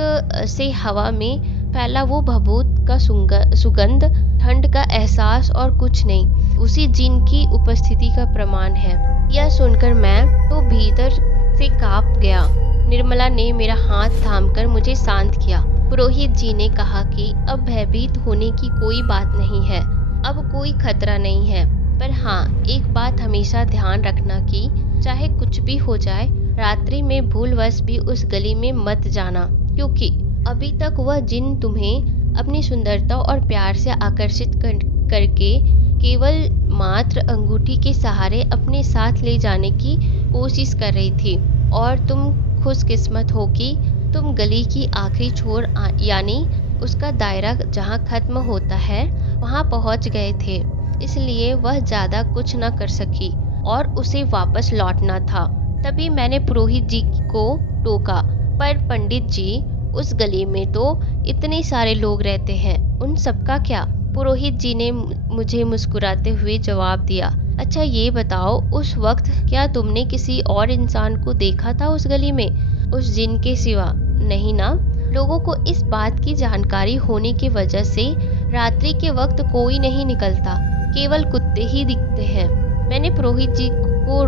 से हवा में फैला वो भभूत का सुगंध, ठंड का एहसास और कुछ नहीं, उसी जिन की उपस्थिति का प्रमाण है। यह सुनकर मैं तो भीतर से कांप गया। निर्मला ने मेरा हाथ थामकर मुझे शांत किया। पुरोहित जी ने कहा कि अब भयभीत होने की कोई बात नहीं है, अब कोई खतरा नहीं है। पर हाँ, एक बात हमेशा ध्यान रखना कि चाहे कुछ भी हो जाए, रात्रि में भूलवश भी उस गली में मत जाना, क्योंकि अभी तक वह जिन तुम्हें अपनी सुंदरता और प्यार से आकर्षित करके केवल मात्र अंगूठी के सहारे अपने साथ ले जाने की कोशिश कर रही थी। और तुम खुशकिस्मत हो कि तुम गली की आखिरी छोर यानी उसका दायरा जहाँ खत्म होता है वहाँ पहुँच गए थे, इसलिए वह ज़्यादा कुछ न कर सकी और उसे वापस लौटना था। तभी मैंने पुरोहित जी को टोका, पर पंडित जी, उस गली में तो इतने सारे लोग रहते हैं, उन सबका क्या? पुरोहित जी ने मुझे मुस्कुराते हुए जवाब दिया। अच्छा ये बताओ, उस वक्त क्या तुमने किसी और इंसान को देखा था उस गली में, उस जिन के सिवा? नहीं ना? लोगों को इस बात की जानकारी होने की वजह से रात्रि के वक्त कोई नहीं निकलता, केवल कुत्ते ही दिखते हैं। मैंने पुरोहित जी को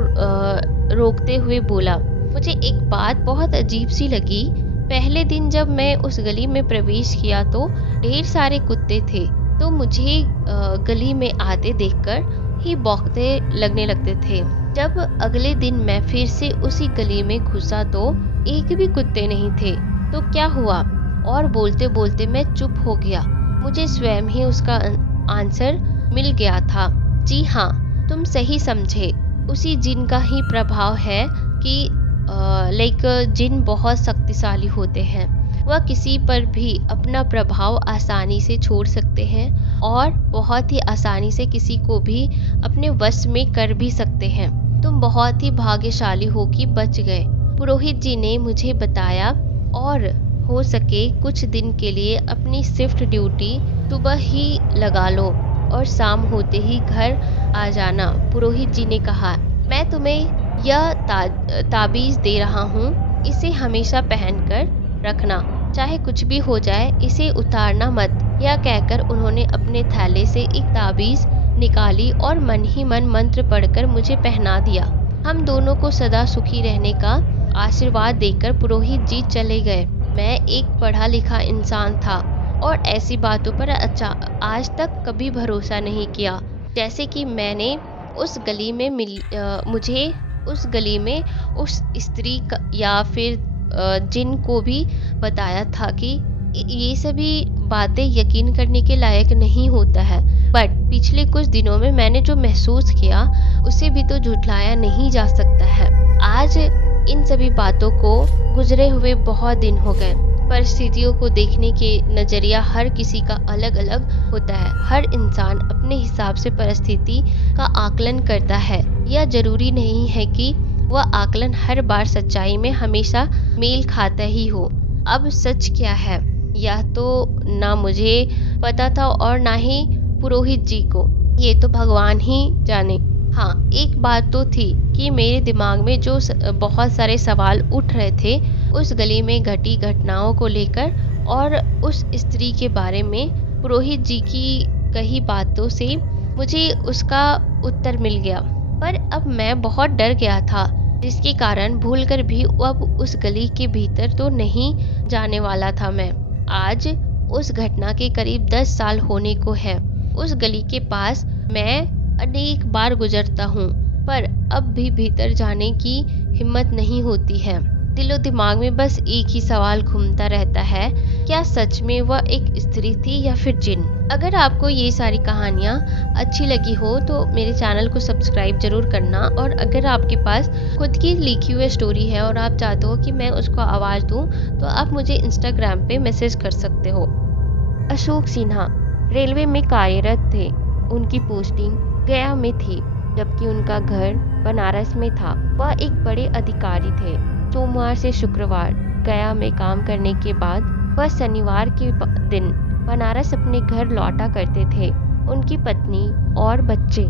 रोकते हुए बोला। मुझे एक बात बहुत अजीब सी लगी। पहले दिन जब मैं उस गली में प्रवेश किया तो ढेर सारे कुत्ते थे, तो मुझे गली में आते देखकर ही भौंकते लगने लगते थे। जब अगले दिन मैं फिर से उसी गली में घुसा तो एक भी कुत्ते नहीं थे। तो क्या हुआ? और बोलते बोलते मैं चुप हो गया। मुझे स्वयं ही उसका आंसर मिल गया था। जी हाँ, तुम सही समझे, उसी जिन का ही प्रभाव है कि जिन बहुत शक्तिशाली होते हैं। वह किसी पर भी अपना प्रभाव आसानी से छोड़ सकते हैं और बहुत ही आसानी से किसी को भी अपने वश में कर भी सकते हैं। तुम बहुत ही भाग्यशाली हो कि बच गए, पुरोहित जी ने मुझे बताया। और हो सके कुछ दिन के लिए अपनी शिफ्ट ड्यूटी सुबह ही लगा लो और शाम होते ही घर आ जाना, पुरोहित जी ने कहा। मैं तुम्हें यह ताबीज़ दे रहा हूँ, इसे हमेशा पहनकर रखना, चाहे कुछ भी हो जाए, इसे उतारना मत। यह कहकर उन्होंने अपने थैले से एक ताबीज़ निकाली और मन ही मन मंत्र पढ़कर मुझे पहना दिया। हम दोनों को सदा सुखी रहने का आशीर्वाद देकर पुरोहित जी चले गए। मैं एक पढ़ा लिखा इंसान था और ऐसी बातों पर आज तक कभी भरोसा नहीं किया। जैसे कि मैंने उस गली में मुझे उस गली में उस स्त्री या फिर जिन को भी बताया था कि ये सभी बातें यकीन करने के लायक नहीं होता है, बट पिछले कुछ दिनों में मैंने जो महसूस किया उसे भी तो झुठलाया नहीं जा सकता है। आज इन सभी बातों को गुजरे हुए बहुत दिन हो गए। परिस्थितियों को देखने के नजरिया हर किसी का अलग अलग होता है। हर इंसान अपने हिसाब से परिस्थिति का आकलन करता है। यह जरूरी नहीं है कि वह आकलन हर बार सच्चाई में हमेशा मेल खाता ही हो। अब सच क्या है यह तो ना मुझे पता था और ना ही पुरोहित जी को, ये तो भगवान ही जाने। हाँ, एक बात तो थी कि मेरे दिमाग में जो बहुत सारे सवाल उठ रहे थे उस गली में घटी घटनाओं को लेकर और उस स्त्री के बारे में, पुरोहित जी की कही बातों से मुझे उसका उत्तर मिल गया। पर अब मैं बहुत डर गया था, जिसके कारण भूलकर भी अब उस गली के भीतर तो नहीं जाने वाला था मैं। आज उस घटना के करीब 10 साल होने को है। उस गली के पास मैं अनेक बार गुजरता हूँ, पर अब भी भीतर जाने की हिम्मत नहीं होती है। दिलो दिमाग में बस एक ही सवाल घूमता रहता है, क्या सच में वह एक स्त्री थी या फिर जिन? अगर आपको ये सारी कहानियाँ अच्छी लगी हो तो मेरे चैनल को सब्सक्राइब जरूर करना। और अगर आपके पास खुद की लिखी हुई स्टोरी है और आप चाहते हो कि मैं उसको आवाज़ दूँ तो आप मुझे इंस्टाग्राम पे मैसेज कर सकते हो। अशोक सिन्हा रेलवे में कार्यरत थे। उनकी पोस्टिंग गया में थी, जबकि उनका घर बनारस में था। वह एक बड़े अधिकारी थे। सोमवार से शुक्रवार गया में काम करने के बाद वह शनिवार के दिन बनारस अपने घर लौटा करते थे। उनकी पत्नी और बच्चे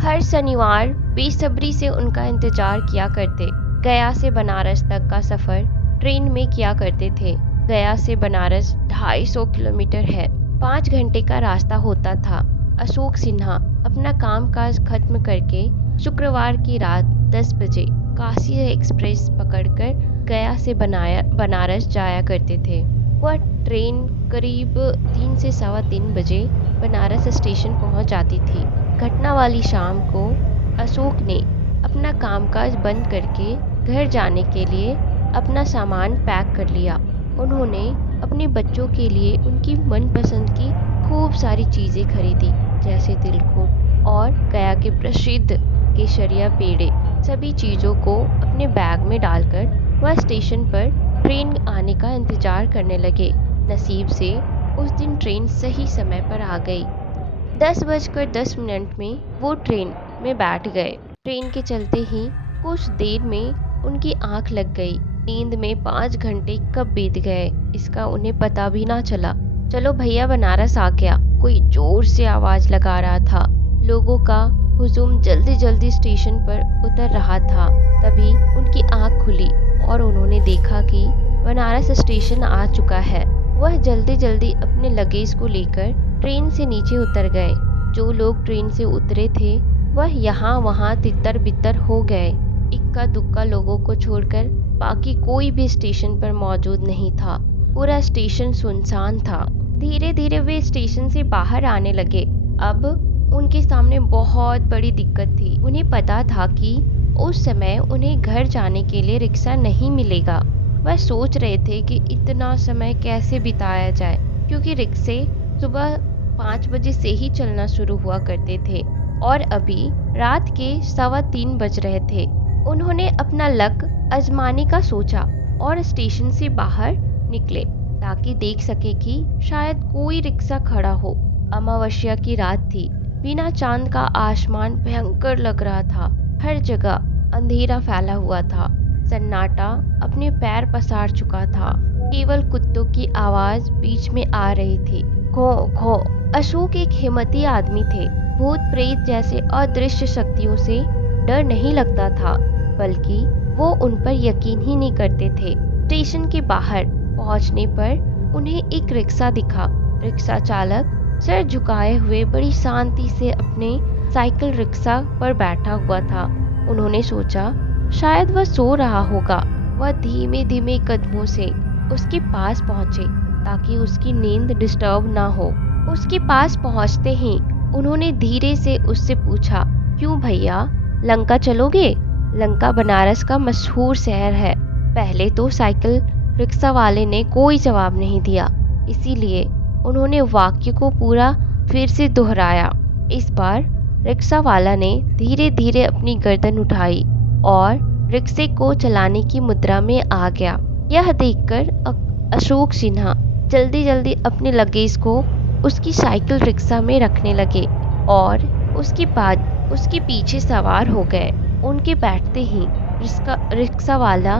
हर शनिवार बेसब्री से उनका इंतजार किया करते। गया से बनारस तक का सफर ट्रेन में किया करते थे। गया से बनारस 250 किलोमीटर है। 5 घंटे का रास्ता होता था। अशोक सिन्हा अपना कामकाज खत्म करके शुक्रवार की रात 10 बजे काशी एक्सप्रेस पकड़कर गया से बनारस जाया करते थे। वह ट्रेन करीब 3 से सवा 3 बजे बनारस स्टेशन पहुंच जाती थी। घटना वाली शाम को अशोक ने अपना कामकाज बंद करके घर जाने के लिए अपना सामान पैक कर लिया। उन्होंने अपने बच्चों के लिए उनकी मनपसंद की खूब सारी चीज़ें खरीदी, जैसे तिलकुट और गया के प्रसिद्ध केसरिया पेड़े। सभी चीज़ों को अपने बैग में डालकर वह स्टेशन पर ट्रेन आने का इंतजार करने लगे। नसीब से उस दिन ट्रेन सही समय पर आ गई। 10:10 में वो ट्रेन में बैठ गए। ट्रेन के चलते ही कुछ देर में उनकी आंख लग गई। नींद में 5 घंटे कब बीत गए इसका उन्हें पता भी ना चला। चलो भैया बनारस आ गया, कोई जोर से आवाज लगा रहा था। लोगों का हुजूम जल्दी जल्दी स्टेशन पर उतर रहा था। तभी उनकी आंख खुली और उन्होंने देखा कि बनारस स्टेशन आ चुका है। वह जल्दी जल्दी अपने लगेज को लेकर ट्रेन से नीचे उतर गए। जो लोग ट्रेन से उतरे थे वह यहाँ वहाँ तितर बितर हो गए। इक्का दुक्का लोगों को छोड़कर बाकी कोई भी स्टेशन पर मौजूद नहीं था। पूरा स्टेशन सुनसान था। धीरे धीरे वे स्टेशन से बाहर आने लगे। अब उनके सामने बहुत बड़ी दिक्कत थी। उन्हें पता था कि उस समय उन्हें घर जाने के लिए रिक्शा नहीं मिलेगा। वह सोच रहे थे कि इतना समय कैसे बिताया जाए, क्योंकि रिक्शे सुबह 5 बजे से ही चलना शुरू हुआ करते थे और अभी रात के 2:15 बज रहे थे। उन्होंने अपना लक आजमाने का सोचा और स्टेशन से बाहर निकले ताकि देख सके कि शायद कोई रिक्शा खड़ा हो। अमावस्या की रात थी। बिना चांद का आसमान भयंकर लग रहा था। हर जगह अंधेरा फैला हुआ था। सन्नाटा अपने पैर पसार चुका था। केवल कुत्तों की आवाज बीच में आ रही थी, घो घो। अशोक एक हिम्मती आदमी थे। भूत प्रेत जैसे अदृश्य शक्तियों से डर नहीं लगता था, बल्कि वो उन पर यकीन ही नहीं करते थे। स्टेशन के बाहर पहुंचने पर उन्हें एक रिक्शा दिखा। रिक्शा चालक सर झुकाए हुए बड़ी शांति से अपने साइकिल रिक्शा पर बैठा हुआ था। उन्होंने सोचा शायद वह सो रहा होगा। वह धीमे धीमे कदमों से उसके पास पहुंचे ताकि उसकी नींद डिस्टर्ब ना हो। उसके पास पहुंचते ही उन्होंने धीरे से उससे पूछा, क्यों भैया, लंका चलोगे? लंका बनारस का मशहूर शहर है। पहले तो साइकिल रिक्शा वाले ने कोई जवाब नहीं दिया, इसीलिए उन्होंने वाक्य को पूरा फिर से दोहराया। इस बार रिक्शा वाला ने धीरे धीरे अपनी गर्दन उठाई और रिक्शे को चलाने की मुद्रा में आ गया। यह देखकर अशोक सिन्हा जल्दी जल्दी अपने लगेज को उसकी साइकिल रिक्शा में रखने लगे और उसके बाद उसके पीछे सवार हो गए। उनके बैठते ही रिक्शा वाला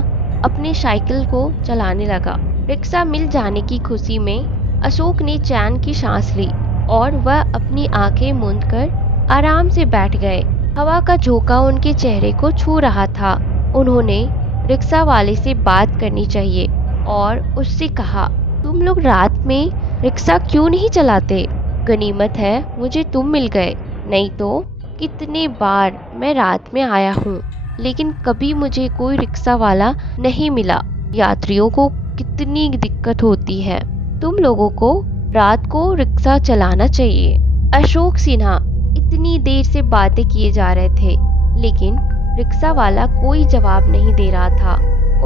अपने साइकिल को चलाने लगा। रिक्शा मिल जाने की खुशी में अशोक ने चैन की सांस ली और वह अपनी आंखें मूंदकर आराम से बैठ गए। हवा का झोंका उनके चेहरे को छू रहा था। उन्होंने रिक्शा वाले से बात करनी चाहिए और उससे कहा, तुम लोग रात में रिक्शा क्यों नहीं चलाते? गनीमत है मुझे तुम मिल गए, नहीं तो कितने बार मैं रात में आया हूँ, लेकिन कभी मुझे कोई रिक्शा वाला नहीं मिला। यात्रियों को कितनी दिक्कत होती है। तुम लोगों को रात को रिक्शा चलाना चाहिए। अशोक सिन्हा इतनी देर से बातें किए जा रहे थे, लेकिन रिक्शा वाला कोई जवाब नहीं दे रहा था।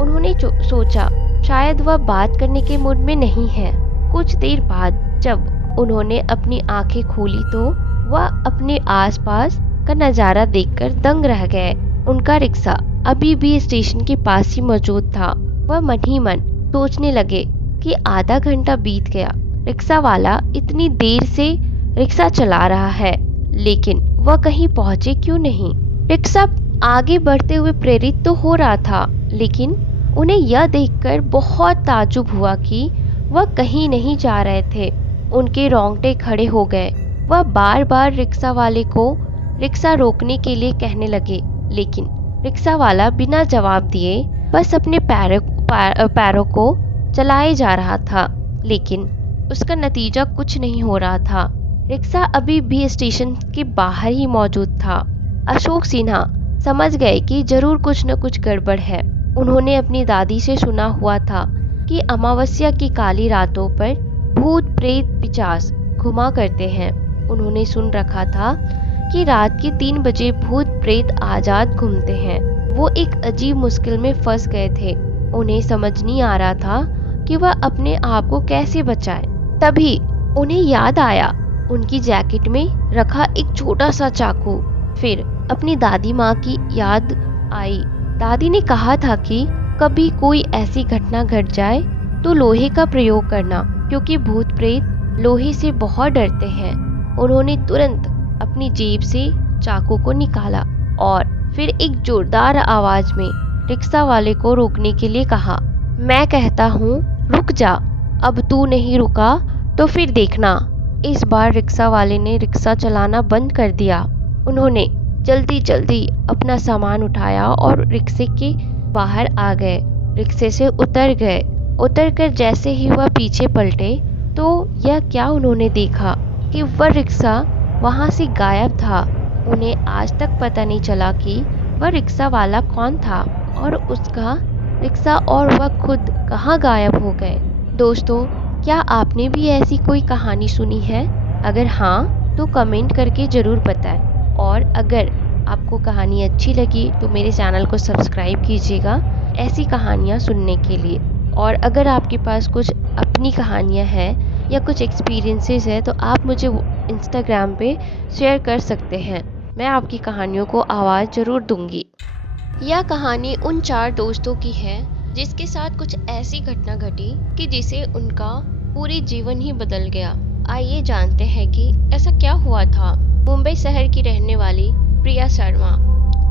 उन्होंने सोचा शायद वह बात करने के मूड में नहीं है। कुछ देर बाद जब उन्होंने अपनी आंखें खोली तो वह अपने आसपास का नजारा देखकर दंग रह गए। उनका रिक्शा अभी भी स्टेशन के पास ही मौजूद था। वह मन ही मन सोचने लगे कि आधा घंटा बीत गया, रिक्शा वाला इतनी देर से रिक्शा चला रहा है, लेकिन वह कहीं पहुंचे क्यों नहीं? रिक्शा आगे बढ़ते हुए प्रेरित तो हो रहा था, लेकिन उन्हें यह देखकर बहुत ताज्जुब हुआ कि वह कहीं नहीं जा रहे थे। उनके रोंगटे खड़े हो गए। वह बार बार रिक्शा वाले को रिक्शा रोकने के लिए कहने लगे, लेकिन रिक्शा वाला बिना जवाब दिए बस अपने पैरों को चलाए जा रहा था। लेकिन उसका नतीजा कुछ नहीं हो रहा था। रिक्शा अभी भी स्टेशन के बाहर ही मौजूद था। अशोक सिन्हा समझ गए कि जरूर कुछ न कुछ गड़बड़ है। उन्होंने अपनी दादी से सुना हुआ था कि अमावस्या की काली रातों पर भूत प्रेत पिशाच घुमा करते हैं। उन्होंने सुन रखा था कि रात के 3 बजे भूत प्रेत आजाद घूमते हैं। वो एक अजीब मुश्किल में फंस गए थे। उन्हें समझ नहीं आ रहा था कि वह अपने आप को कैसे बचाए। तभी उन्हें याद आया उनकी जैकेट में रखा एक छोटा सा चाकू। फिर अपनी दादी माँ की याद आई। दादी ने कहा था कि कभी कोई ऐसी घटना घट जाए तो लोहे का प्रयोग करना, क्योंकि भूत प्रेत लोहे से बहुत डरते हैं। उन्होंने तुरंत अपनी जेब से चाकू को निकाला और फिर एक जोरदार आवाज में रिक्शा वाले को रोकने के लिए कहा, मैं कहता हूँ रुक जा, अब तू नहीं रुका तो फिर देखना। इस बार रिक्शा वाले ने रिक्शा चलाना बंद कर दिया। उन्होंने जल्दी जल्दी अपना सामान उठाया और रिक्शे के बाहर आ गए। रिक्शे से उतर गए। उतरकर जैसे ही वह पीछे पलटे तो यह क्या उन्होंने देखा कि वह रिक्शा वहां से गायब था। उन्हें आज तक पता नहीं चला कि वह रिक्शा वाला कौन था और उसका रिक्शा और वह खुद कहाँ गायब हो गए। दोस्तों, क्या आपने भी ऐसी कोई कहानी सुनी है? अगर हाँ तो कमेंट करके ज़रूर बताएं। और अगर आपको कहानी अच्छी लगी तो मेरे चैनल को सब्सक्राइब कीजिएगा ऐसी कहानियाँ सुनने के लिए। और अगर आपके पास कुछ अपनी कहानियाँ हैं या कुछ एक्सपीरियंसेस है तो आप मुझे इंस्टाग्राम पे शेयर कर सकते हैं। मैं आपकी कहानियों को आवाज़ ज़रूर दूंगी। यह कहानी उन 4 दोस्तों की है जिसके साथ कुछ ऐसी घटना घटी कि जिसे उनका पूरी जीवन ही बदल गया। आइए जानते हैं कि ऐसा क्या हुआ था। मुंबई शहर की रहने वाली प्रिया शर्मा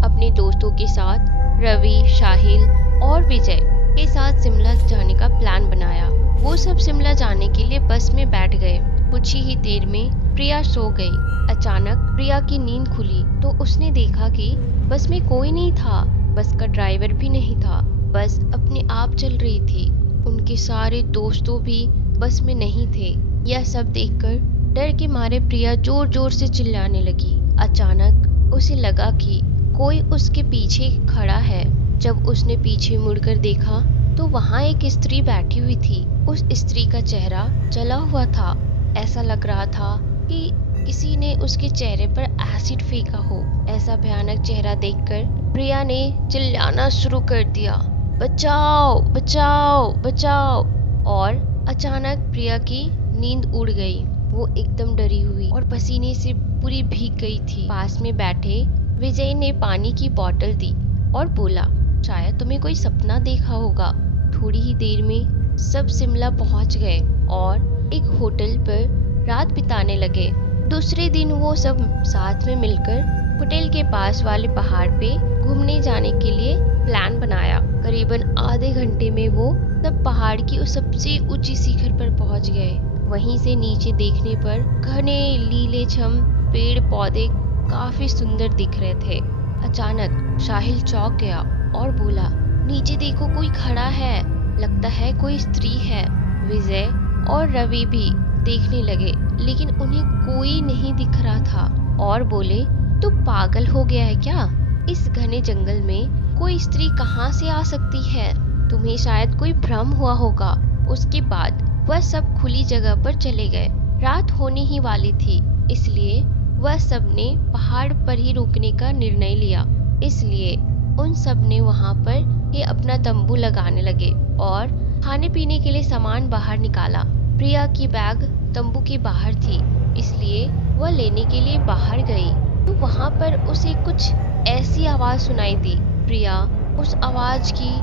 अपने दोस्तों के साथ रवि, साहिल और विजय के साथ शिमला जाने का प्लान बनाया। वो सब शिमला जाने के लिए बस में बैठ गए। कुछ ही देर में प्रिया सो गई। अचानक प्रिया की नींद खुली तो उसने देखा कि बस में कोई नहीं था। बस का ड्राइवर भी नहीं था। बस अपने आप चल रही थी। उनके सारे दोस्तों भी बस में नहीं थे। यह सब देखकर डर के मारे प्रिया जोर जोर से चिल्लाने लगी। अचानक उसे लगा कि कोई उसके पीछे खड़ा है। जब उसने पीछे मुड़कर देखा तो वहाँ एक स्त्री बैठी हुई थी। उस स्त्री का चेहरा जला हुआ था। ऐसा लग रहा था कि किसी ने उसके चेहरे पर एसिड फेंका हो। ऐसा भयानक चेहरा देखकर प्रिया ने चिल्लाना शुरू कर दिया, बचाओ बचाओ बचाओ। और अचानक प्रिया की नींद उड़ गई। वो एकदम डरी हुई और पसीने से पूरी भीग गई थी। पास में बैठे विजय ने पानी की बोतल दी और बोला, शायद तुम्हें कोई सपना देखा होगा। थोड़ी ही देर में सब शिमला पहुंच गए और एक होटल पर रात बिताने लगे। दूसरे दिन वो सब साथ में मिलकर होटल के पास वाले पहाड़ पे घूमने जाने के लिए प्लान बनाया। करीबन आधे घंटे में वो सब पहाड़ की उस सबसे ऊंची शिखर पर पहुंच गए। वहीं से नीचे देखने पर घने लीलेछम पेड़ पौधे काफी सुंदर दिख रहे थे। अचानक साहिल चौंक गया और बोला, नीचे देखो, कोई खड़ा है, लगता है कोई स्त्री है। विजय और रवि भी देखने लगे लेकिन उन्हें कोई नहीं दिख रहा था और बोले, तू पागल हो गया है क्या? इस घने जंगल में कोई स्त्री कहाँ से आ सकती है? तुम्हें शायद कोई भ्रम हुआ होगा। उसके बाद वह सब खुली जगह पर चले गए। रात होने ही वाली थी, इसलिए वह सब ने पहाड़ पर ही रुकने का निर्णय लिया। इसलिए उन सब ने वहां पर ही अपना तंबू लगाने लगे और खाने पीने के लिए सामान बाहर निकाला। प्रिया की बैग तंबू के बाहर थी, इसलिए वह लेने के लिए बाहर गई तो वहां पर उसे कुछ ऐसी आवाज सुनाई दी। प्रिया उस आवाज की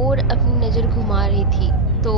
ओर अपनी नजर घुमा रही थी तो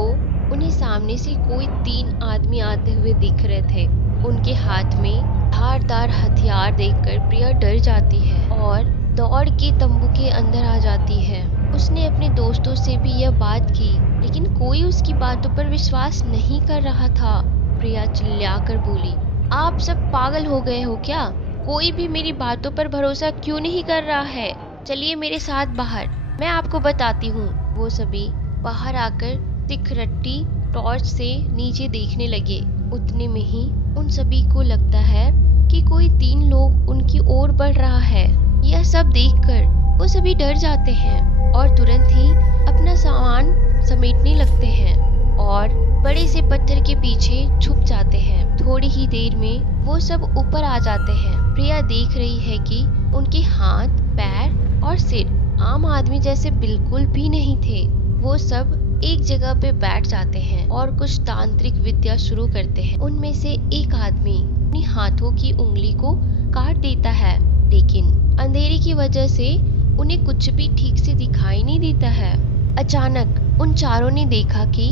उन्हें सामने से कोई 3 आदमी आते हुए दिख रहे थे। उनके हाथ में धारदार हथियार देखकर प्रिया डर जाती है और दौड़ के तंबू के अंदर आ जाती है। उसने अपने दोस्तों से भी यह बात की लेकिन कोई उसकी बातों पर विश्वास नहीं कर रहा था। प्रिया चिल्लाकर बोली, आप सब पागल हो गए हो क्या? कोई भी मेरी बातों पर भरोसा क्यों नहीं कर रहा है? चलिए मेरे साथ बाहर, मैं आपको बताती हूँ। वो सभी बाहर आकर सिकरटी टॉर्च से नीचे देखने लगे। उतने में ही उन सभी को लगता है कि कोई 3 लोग उनकी ओर बढ़ रहा है। यह सब देखकर वो सभी डर जाते हैं और तुरंत ही अपना सामान समेटने लगते हैं और बड़े से पत्थर के पीछे छुप जाते हैं। थोड़ी ही देर में वो सब ऊपर आ जाते हैं। प्रिया देख रही है कि उनके हाथ, पैर और सिर आम आदमी जैसे बिल्कुल भी नहीं थे। वो सब एक जगह पे बैठ जाते हैं और कुछ तांत्रिक विद्या शुरू करते हैं। उनमें से एक आदमी अपनी हाथों की उंगली को काट देता है, लेकिन अंधेरे की वजह से उन्हें कुछ भी ठीक से दिखाई नहीं देता है। अचानक उन चारों ने देखा कि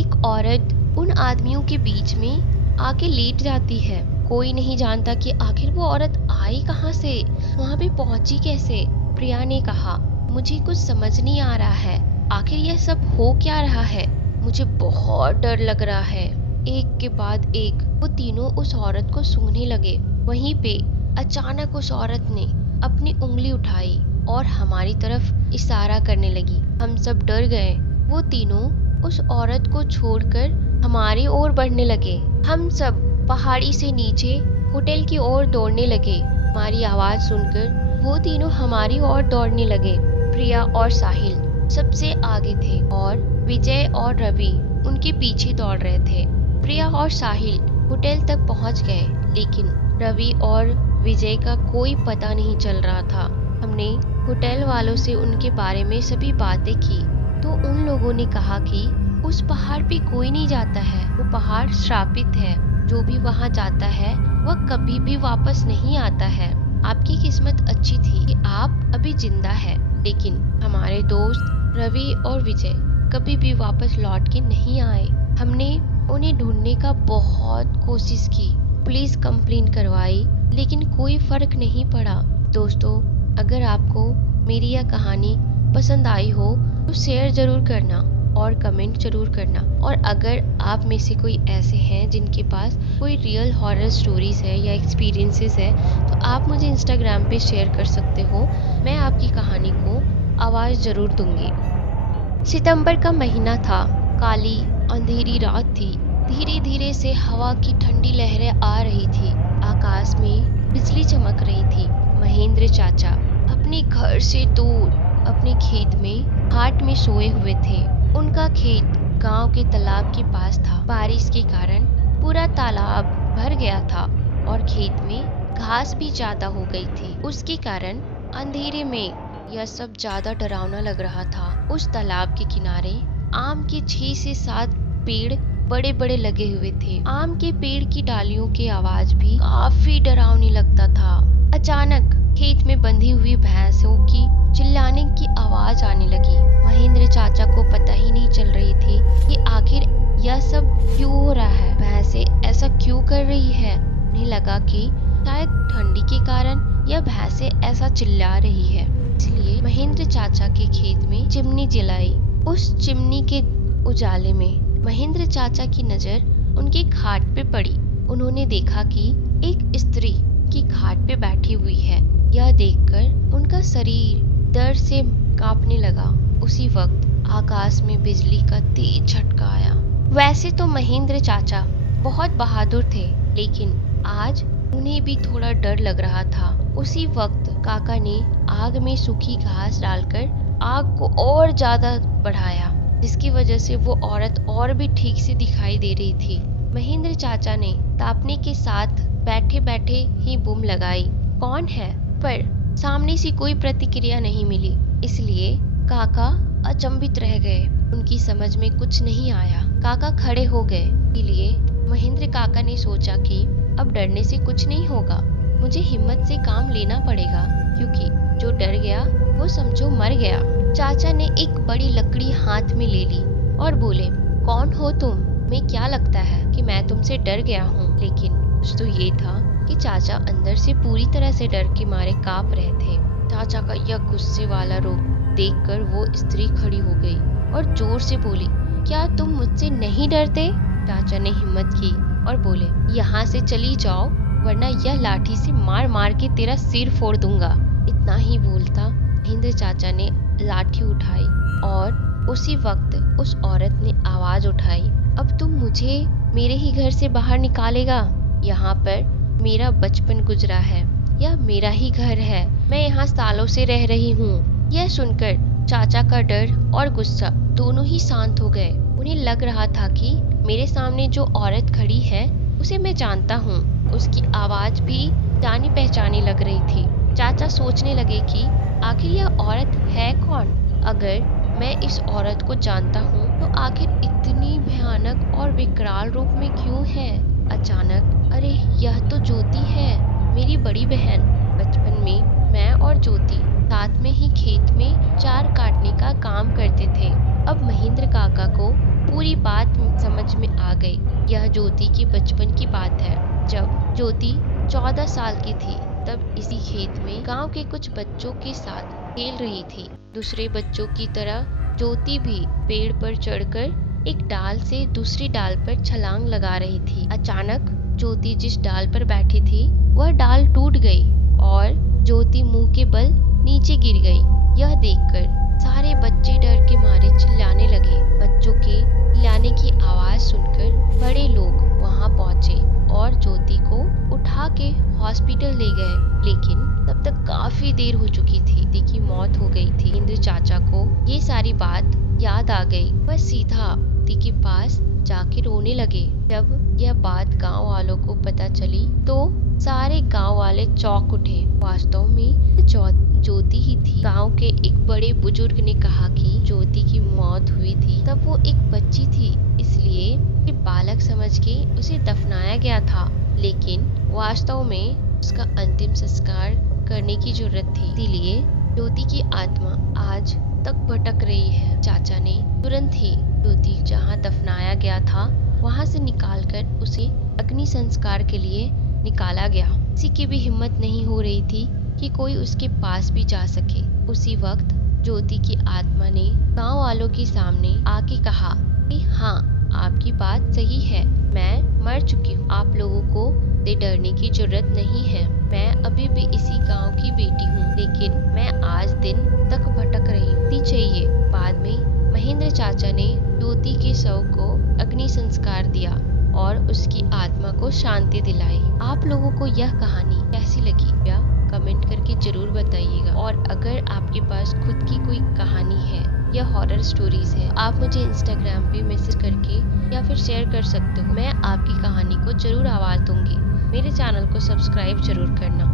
एक औरत उन आदमियों के बीच में आके लेट जाती है। कोई नहीं जानता कि आखिर वो औरत आई कहाँ से, वहाँ पे पहुंची कैसे। प्रिया ने कहा, मुझे कुछ समझ नहीं आ रहा है, आखिर यह सब हो क्या रहा है? मुझे बहुत डर लग रहा है। एक के बाद एक वो तीनों उस औरत को सूंघने लगे। वहीं पे अचानक उस औरत ने अपनी उंगली उठाई और हमारी तरफ इशारा करने लगी। हम सब डर गए। वो तीनों उस औरत को छोड़कर हमारी ओर बढ़ने लगे। हम सब पहाड़ी से नीचे होटल की ओर दौड़ने लगे। हमारी आवाज सुनकर वो तीनों हमारी ओर दौड़ने लगे। प्रिया और साहिल सबसे आगे थे और विजय और रवि उनके पीछे दौड़ रहे थे। प्रिया और साहिल होटल तक पहुंच गए, लेकिन रवि और विजय का कोई पता नहीं चल रहा था। हमने होटल वालों से उनके बारे में सभी बातें की तो उन लोगों ने कहा कि उस पहाड़ पे कोई नहीं जाता है, वो पहाड़ श्रापित है। जो भी वहाँ जाता है वह कभी भी वापस नहीं आता है। आपकी किस्मत अच्छी थी कि आप अभी जिंदा है, लेकिन हमारे दोस्त रवि और विजय कभी भी वापस लौट के नहीं आए। हमने उन्हें ढूंढने का बहुत कोशिश की, पुलिस कंप्लेन करवाई, लेकिन कोई फर्क नहीं पड़ा। दोस्तों, अगर आपको मेरी यह कहानी पसंद आई हो तो शेयर जरूर करना और कमेंट जरूर करना। और अगर आप में से कोई ऐसे हैं जिनके पास कोई रियल हॉरर स्टोरीज है या एक्सपीरियंसेस है तो आप मुझे इंस्टाग्राम पे शेयर कर सकते हो। मैं आपकी कहानी को आवाज़ जरूर दूंगी। सितंबर का महीना था। काली अंधेरी रात थी। धीरे धीरे से हवा की ठंडी लहरें आ रही थी। आकाश में बिजली चमक रही थी। महेंद्र चाचा अपने घर से दूर अपने खेत में हाट में सोए हुए थे। उनका खेत गांव के तालाब के पास था। बारिश के कारण पूरा तालाब भर गया था और खेत में घास भी ज्यादा हो गई थी। उसके कारण अंधेरे में यह सब ज्यादा डरावना लग रहा था। उस तालाब के किनारे आम के 6 से 7 पेड़ बड़े बड़े लगे हुए थे। आम के पेड़ की डालियों की आवाज भी काफी डरावनी लगता था। अचानक खेत में बंधी हुई भैंसों की चिल्लाने की आवाज आने लगी। महेंद्र चाचा को पता ही नहीं चल रही थी कि आखिर यह सब क्यों हो रहा है, भैंसें ऐसा क्यों कर रही है। उन्हें लगा कि शायद ठंडी के कारण यह भैंसें ऐसा चिल्ला रही है, इसलिए महेंद्र चाचा के खेत में चिमनी जलाई। उस चिमनी के उजाले में महेंद्र चाचा की नजर उनके खाट पे पड़ी। उन्होंने देखा कि एक स्त्री की खाट पे बैठी हुई है। यह देखकर उनका शरीर डर से कांपने लगा। उसी वक्त आकाश में बिजली का तेज झटका आया। वैसे तो महेंद्र चाचा बहुत बहादुर थे, लेकिन आज उन्हें भी थोड़ा डर लग रहा था। उसी वक्त काका ने आग में सूखी घास डालकर आग को और ज्यादा बढ़ाया, जिसकी वजह से वो औरत और भी ठीक से दिखाई दे रही थी। महेंद्र चाचा ने तापने के साथ बैठे बैठे ही बूम लगाई, कौन है? पर सामने से कोई प्रतिक्रिया नहीं मिली, इसलिए काका अचंभित रह गए। उनकी समझ में कुछ नहीं आया। काका खड़े हो गए। इसलिए महेंद्र काका ने सोचा कि अब डरने से कुछ नहीं होगा, मुझे हिम्मत से काम लेना पड़ेगा, क्योंकि जो डर गया वो समझो मर गया। चाचा ने एक बड़ी लकड़ी हाथ में ले ली और बोले, कौन हो तुम? मैं क्या लगता है कि मैं तुमसे डर गया हूँ? लेकिन कुछ तो ये था कि चाचा अंदर से पूरी तरह से डर के मारे कांप रहे थे। चाचा का यह गुस्से वाला रूप देखकर वो स्त्री खड़ी हो गई और जोर से बोली, क्या तुम मुझसे नहीं डरते? चाचा ने हिम्मत की और बोले, यहाँ से चली जाओ वरना यह लाठी से मार मार के तेरा सिर फोड़ दूंगा। इतना ही बोलता महेंद्र चाचा ने लाठी उठाई और उसी वक्त उस औरत ने आवाज उठाई, अब तुम मुझे मेरे ही घर से बाहर निकालेगा? यहाँ पर मेरा बचपन गुजरा है, यह मेरा ही घर है, मैं यहाँ सालों से रह रही हूँ। यह सुनकर चाचा का डर और गुस्सा दोनों ही शांत हो गए। उन्हें लग रहा था कि मेरे सामने जो औरत खड़ी है उसे मैं जानता हूँ, उसकी आवाज भी जानी पहचानी लग रही थी। चाचा सोचने लगे कि आखिर यह औरत है कौन? अगर मैं इस औरत को जानता हूँ तो आखिर इतनी भयानक और विकराल रूप में क्यों है? अचानक, अरे यह तो ज्योति है, मेरी बड़ी बहन। बचपन में मैं और ज्योति साथ में ही खेत में चार काटने का काम करते थे। अब महेंद्र काका को पूरी बात समझ में आ गई। यह ज्योति के बचपन की बात है। जब ज्योति 14 साल की थी तब इसी खेत में गांव के कुछ बच्चों के साथ खेल रही थी। दूसरे बच्चों की तरह ज्योति भी पेड़ पर चढ़कर एक डाल से दूसरी डाल पर छलांग लगा रही थी। अचानक ज्योति जिस डाल पर बैठी थी वह डाल टूट गई और ज्योति मुंह के बल नीचे गिर गई। यह देखकर सारे बच्चे डर के मारे चिल्लाने लगे। बच्चों के चिल्लाने की आवाज सुनकर बड़े लोग वहां पहुंचे और ज्योति को उठा के हॉस्पिटल ले गए, लेकिन तब तक काफी देर हो चुकी थी। ज्योति की मौत हो गई थी। महेंद्र चाचा को ये सारी बात याद आ गई। वह सीधा ज्योति के पास जाके रोने लगे। जब यह बात गांव वालों को पता चली तो सारे गांव वाले चौंक उठे। वास्तव में ज्योति ही थी। गांव के एक बड़े बुजुर्ग ने कहा कि ज्योति की मौत हुई थी तब वो एक बच्ची थी, इसलिए बालक समझ के उसे दफनाया गया था, लेकिन वास्तव में उसका अंतिम संस्कार करने की जरूरत थी। इसीलिए ज्योति की आत्मा आज तक भटक रही है। चाचा ने तुरंत ही ज्योति जहाँ दफनाया गया था वहाँ से निकालकर उसे अग्नि संस्कार के लिए निकाला गया। किसी की भी हिम्मत नहीं हो रही थी कि कोई उसके पास भी जा सके। उसी वक्त ज्योति की आत्मा ने गांव वालों के सामने आके कहा कि हाँ, आपकी बात सही है, मैं मर चुकी हूँ, आप लोगों को से डरने की जरूरत नहीं है। मैं अभी भी इसी गांव की बेटी हूँ, लेकिन मैं आज दिन तक भटक रही चाहिए। बाद में महेंद्र चाचा ने ज्योति के शव को अग्नि संस्कार दिया और उसकी आत्मा को शांति दिलाई। आप लोगों को यह कहानी कैसी लगी या कमेंट करके जरूर बताइएगा। और अगर आपके पास खुद की कोई कहानी है या हॉरर स्टोरीज है, आप मुझे इंस्टाग्राम पे मैसेज करके या फिर शेयर कर सकते हो। मैं आपकी कहानी को जरूर आवाज दूंगी। मेरे चैनल को सब्सक्राइब जरूर करना।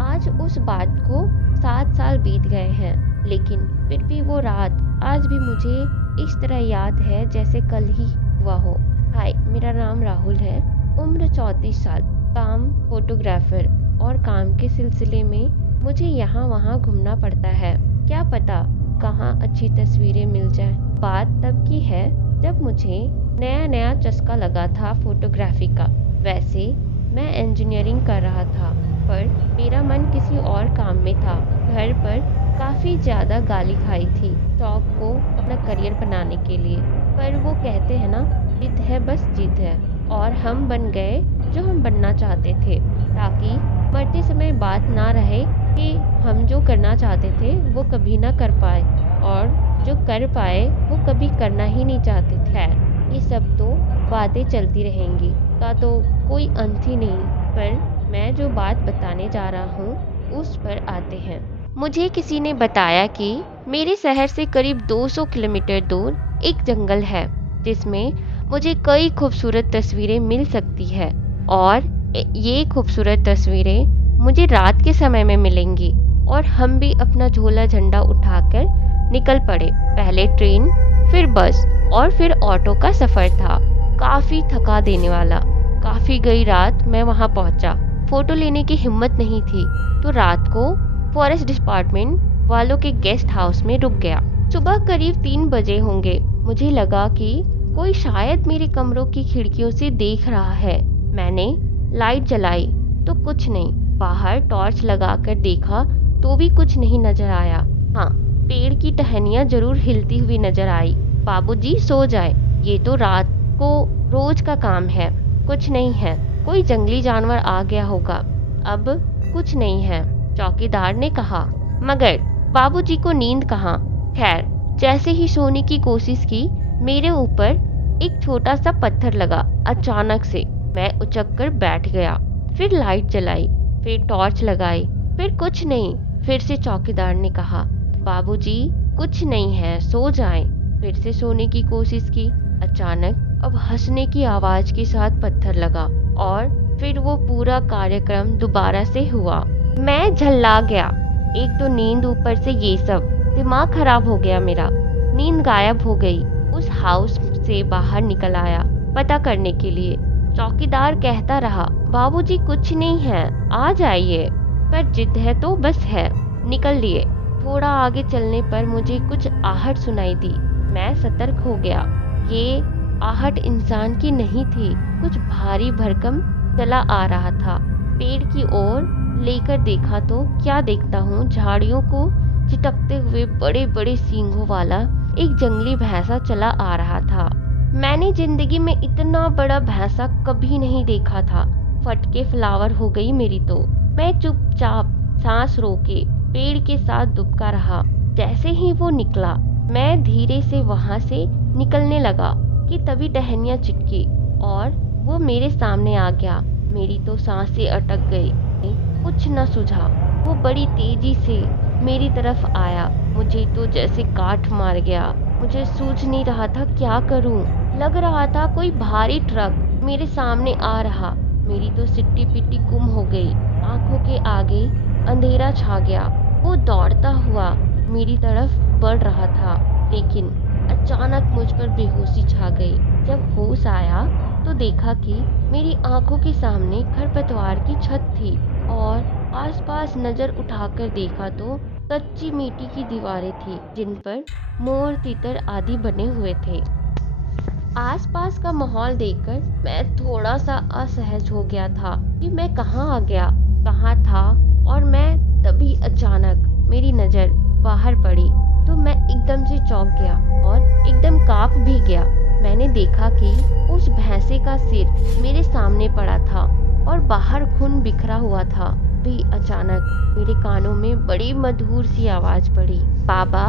आज उस बात को 7 साल बीत गए हैं, लेकिन फिर भी वो रात आज भी मुझे इस तरह याद है जैसे कल ही हुआ हो। हाय, मेरा नाम राहुल है, उम्र 34 साल, काम फोटोग्राफर और काम के सिलसिले में मुझे यहाँ वहाँ घूमना पड़ता है। क्या पता कहाँ अच्छी तस्वीरें मिल जाए। बात तब की है जब मुझे नया नया चस्का लगा था फोटोग्राफी का। वैसे मैं इंजीनियरिंग कर रहा था, पर मेरा मन किसी और काम में था। घर पर काफ़ी ज़्यादा गाली खाई थी शौक को अपना करियर बनाने के लिए, पर वो कहते हैं ना, जिद है बस जिद है, और हम बन गए जो हम बनना चाहते थे, ताकि मरते समय बात ना रहे कि हम जो करना चाहते थे वो कभी ना कर पाए, और जो कर पाए वो कभी करना ही नहीं चाहते थे। ये सब तो बातें चलती रहेंगी, का तो कोई अंत ही नहीं। पर मैं जो बात बताने जा रहा हूँ उस पर आते हैं। मुझे किसी ने बताया कि मेरे शहर से करीब 200 किलोमीटर दूर एक जंगल है जिसमें मुझे कई खूबसूरत तस्वीरें मिल सकती है, और ये खूबसूरत तस्वीरें मुझे रात के समय में मिलेंगी। और हम भी अपना झोला झंडा उठाकर निकल पड़े। पहले ट्रेन, फिर बस और फिर ऑटो का सफर था, काफी थका देने वाला। काफी गई रात मैं वहां पहुंचा। फोटो लेने की हिम्मत नहीं थी तो रात को फॉरेस्ट डिपार्टमेंट वालों के गेस्ट हाउस में रुक गया। सुबह करीब 3 बजे होंगे। मुझे लगा कि कोई शायद मेरे कमरों की खिड़कियों से देख रहा है। मैंने लाइट जलाई तो कुछ नहीं। बाहर टॉर्च लगाकर देखा तो भी कुछ नहीं नजर आया। हाँ, पेड़ की टहनियाँ जरूर हिलती हुई नजर आई। बाबूजी सो जाए, ये तो रात को रोज का काम है। कुछ नहीं है, कोई जंगली जानवर आ गया होगा। अब कुछ नहीं है, चौकीदार ने कहा। मगर बाबूजी को नींद कहाँ। खैर, जैसे ही सोने की कोशिश की, मेरे ऊपर एक छोटा सा पत्थर लगा। अचानक से मैं उचक कर बैठ गया। फिर लाइट जलाई, फिर टॉर्च लगाई, फिर कुछ नहीं। फिर से चौकीदार ने कहा, बाबूजी कुछ नहीं है, सो जाएं। फिर से सोने की कोशिश की। अचानक अब हंसने की आवाज के साथ पत्थर लगा और फिर वो पूरा कार्यक्रम दोबारा से हुआ। मैं झल्ला गया। एक तो नींद, ऊपर से ये सब। दिमाग खराब हो गया मेरा। नींद गायब हो गई। उस हाउस से बाहर निकल आया पता करने के लिए। चौकीदार कहता रहा, बाबूजी कुछ नहीं है, आ जाइए। पर जिद है तो बस है। निकल लिए। थोड़ा आगे चलने पर मुझे कुछ आहट सुनाई दी। मैं सतर्क हो गया। ये आहट इंसान की नहीं थी, कुछ भारी भरकम चला आ रहा था। पेड़ की ओर लेकर देखा तो क्या देखता हूँ, झाड़ियों को चिटकते हुए बड़े बड़े सींगों वाला एक जंगली भैंसा चला आ रहा था। मैंने जिंदगी में इतना बड़ा भैंसा कभी नहीं देखा था। फटके फ्लावर हो गई मेरी तो। मैं चुपचाप सांस रोके पेड़ के साथ दुबका रहा। जैसे ही वो निकला, मैं धीरे से वहां से निकलने लगा कि तभी टहनियां चिटकी और वो मेरे सामने आ गया। मेरी तो सांसें अटक गई। कुछ न सूझा। वो बड़ी तेजी से मेरी तरफ आया। मुझे तो जैसे काट मार गया। मुझे सूझ नहीं रहा था क्या करूं। लग रहा था कोई भारी ट्रक मेरे सामने आ रहा। मेरी तो सिट्टी पिट्टी गुम हो गई। आंखों के आगे अंधेरा छा गया। वो दौड़ता हुआ मेरी तरफ बढ़ रहा था, लेकिन अचानक मुझ पर बेहोशी छा गई। जब होश आया तो देखा कि मेरी आंखों के सामने खरपतवार की छत थी और आसपास नजर उठाकर देखा तो कच्ची मिट्टी की दीवारें थी, जिन पर मोर, तीतर आदि बने हुए थे। आसपास का माहौल देखकर मैं थोड़ा सा असहज हो गया था कि मैं कहाँ आ गया, कहाँ था। और मैं तभी अचानक मेरी नज़र बाहर पड़ी तो मैं एकदम से चौंक गया और एकदम कांप भी गया। मैंने देखा कि उस भैंसे का सिर मेरे सामने पड़ा था और बाहर खून बिखरा हुआ था। भी अचानक मेरे कानों में बड़ी मधुर सी आवाज पड़ी, बाबा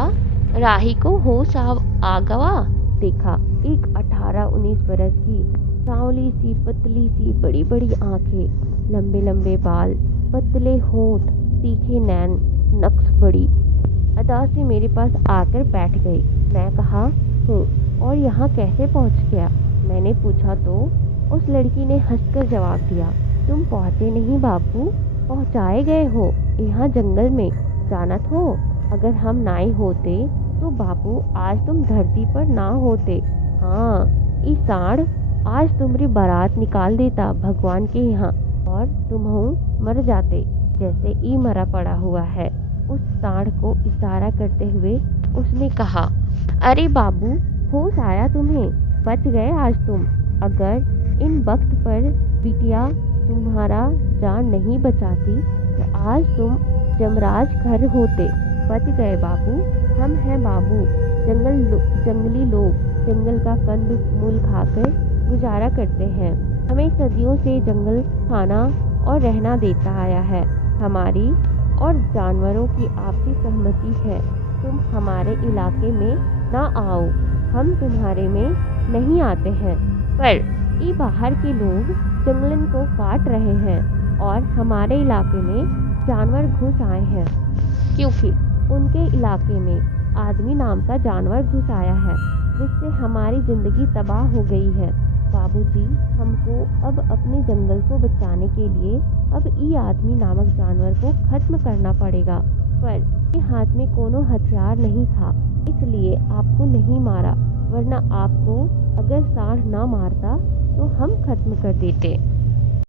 राही को होश आ गवा। देखा एक 18-19 बरस की सांवली सी, पतली सी, बड़ी बड़ी आंखें, लंबे लंबे बाल, पतले होंठ, तीखे नैन, नक्श बड़ी अदा से मेरे पास आकर बैठ गई। मैं कहा हूँ और यहाँ कैसे पहुँच गया, मैंने पूछा तो उस लड़की ने हंसकर जवाब दिया, तुम पहुँचे नहीं बाबू, पहुँचाए गए हो यहाँ जंगल में, जानत हो। अगर हम नाई होते तो बाबू आज तुम धरती पर ना होते। हाँ, इस साढ़ आज तुम्हारी बारात निकाल देता भगवान के यहाँ और तुम मर जाते जैसे ई मरा पड़ा हुआ है। उस साढ़ को इशारा करते हुए उसने कहा, अरे बाबू होश आया तुम्हें, बच गए आज तुम। अगर इन वक्त पर बिटिया तुम्हारा जान नहीं बचाती तो आज तुम जमराज घर होते। बच गए बाबू, हम हैं बाबू, जंगली लोग जंगल का कंद मूल खाकर गुजारा करते हैं। हमें सदियों से जंगल खाना और रहना देता आया है। हमारी और जानवरों की आपसी सहमति है, तुम हमारे इलाके में ना आओ, हम तुम्हारे में नहीं आते हैं। पर ये बाहर के लोग जंगलन को काट रहे हैं और हमारे इलाके में जानवर घुस आए हैं, क्योंकि उनके इलाके में आदमी नाम का जानवर घुस आया है, जिससे हमारी जिंदगी तबाह हो गई है। बाबूजी, हमको अब अपने जंगल को बचाने के लिए अब ई आदमी नामक जानवर को खत्म करना पड़ेगा। पर के हाथ में कोनो हथियार नहीं था, इसलिए आपको नहीं मारा, वरना आपको अगर साढ़ ना मारता तो हम खत्म कर देते।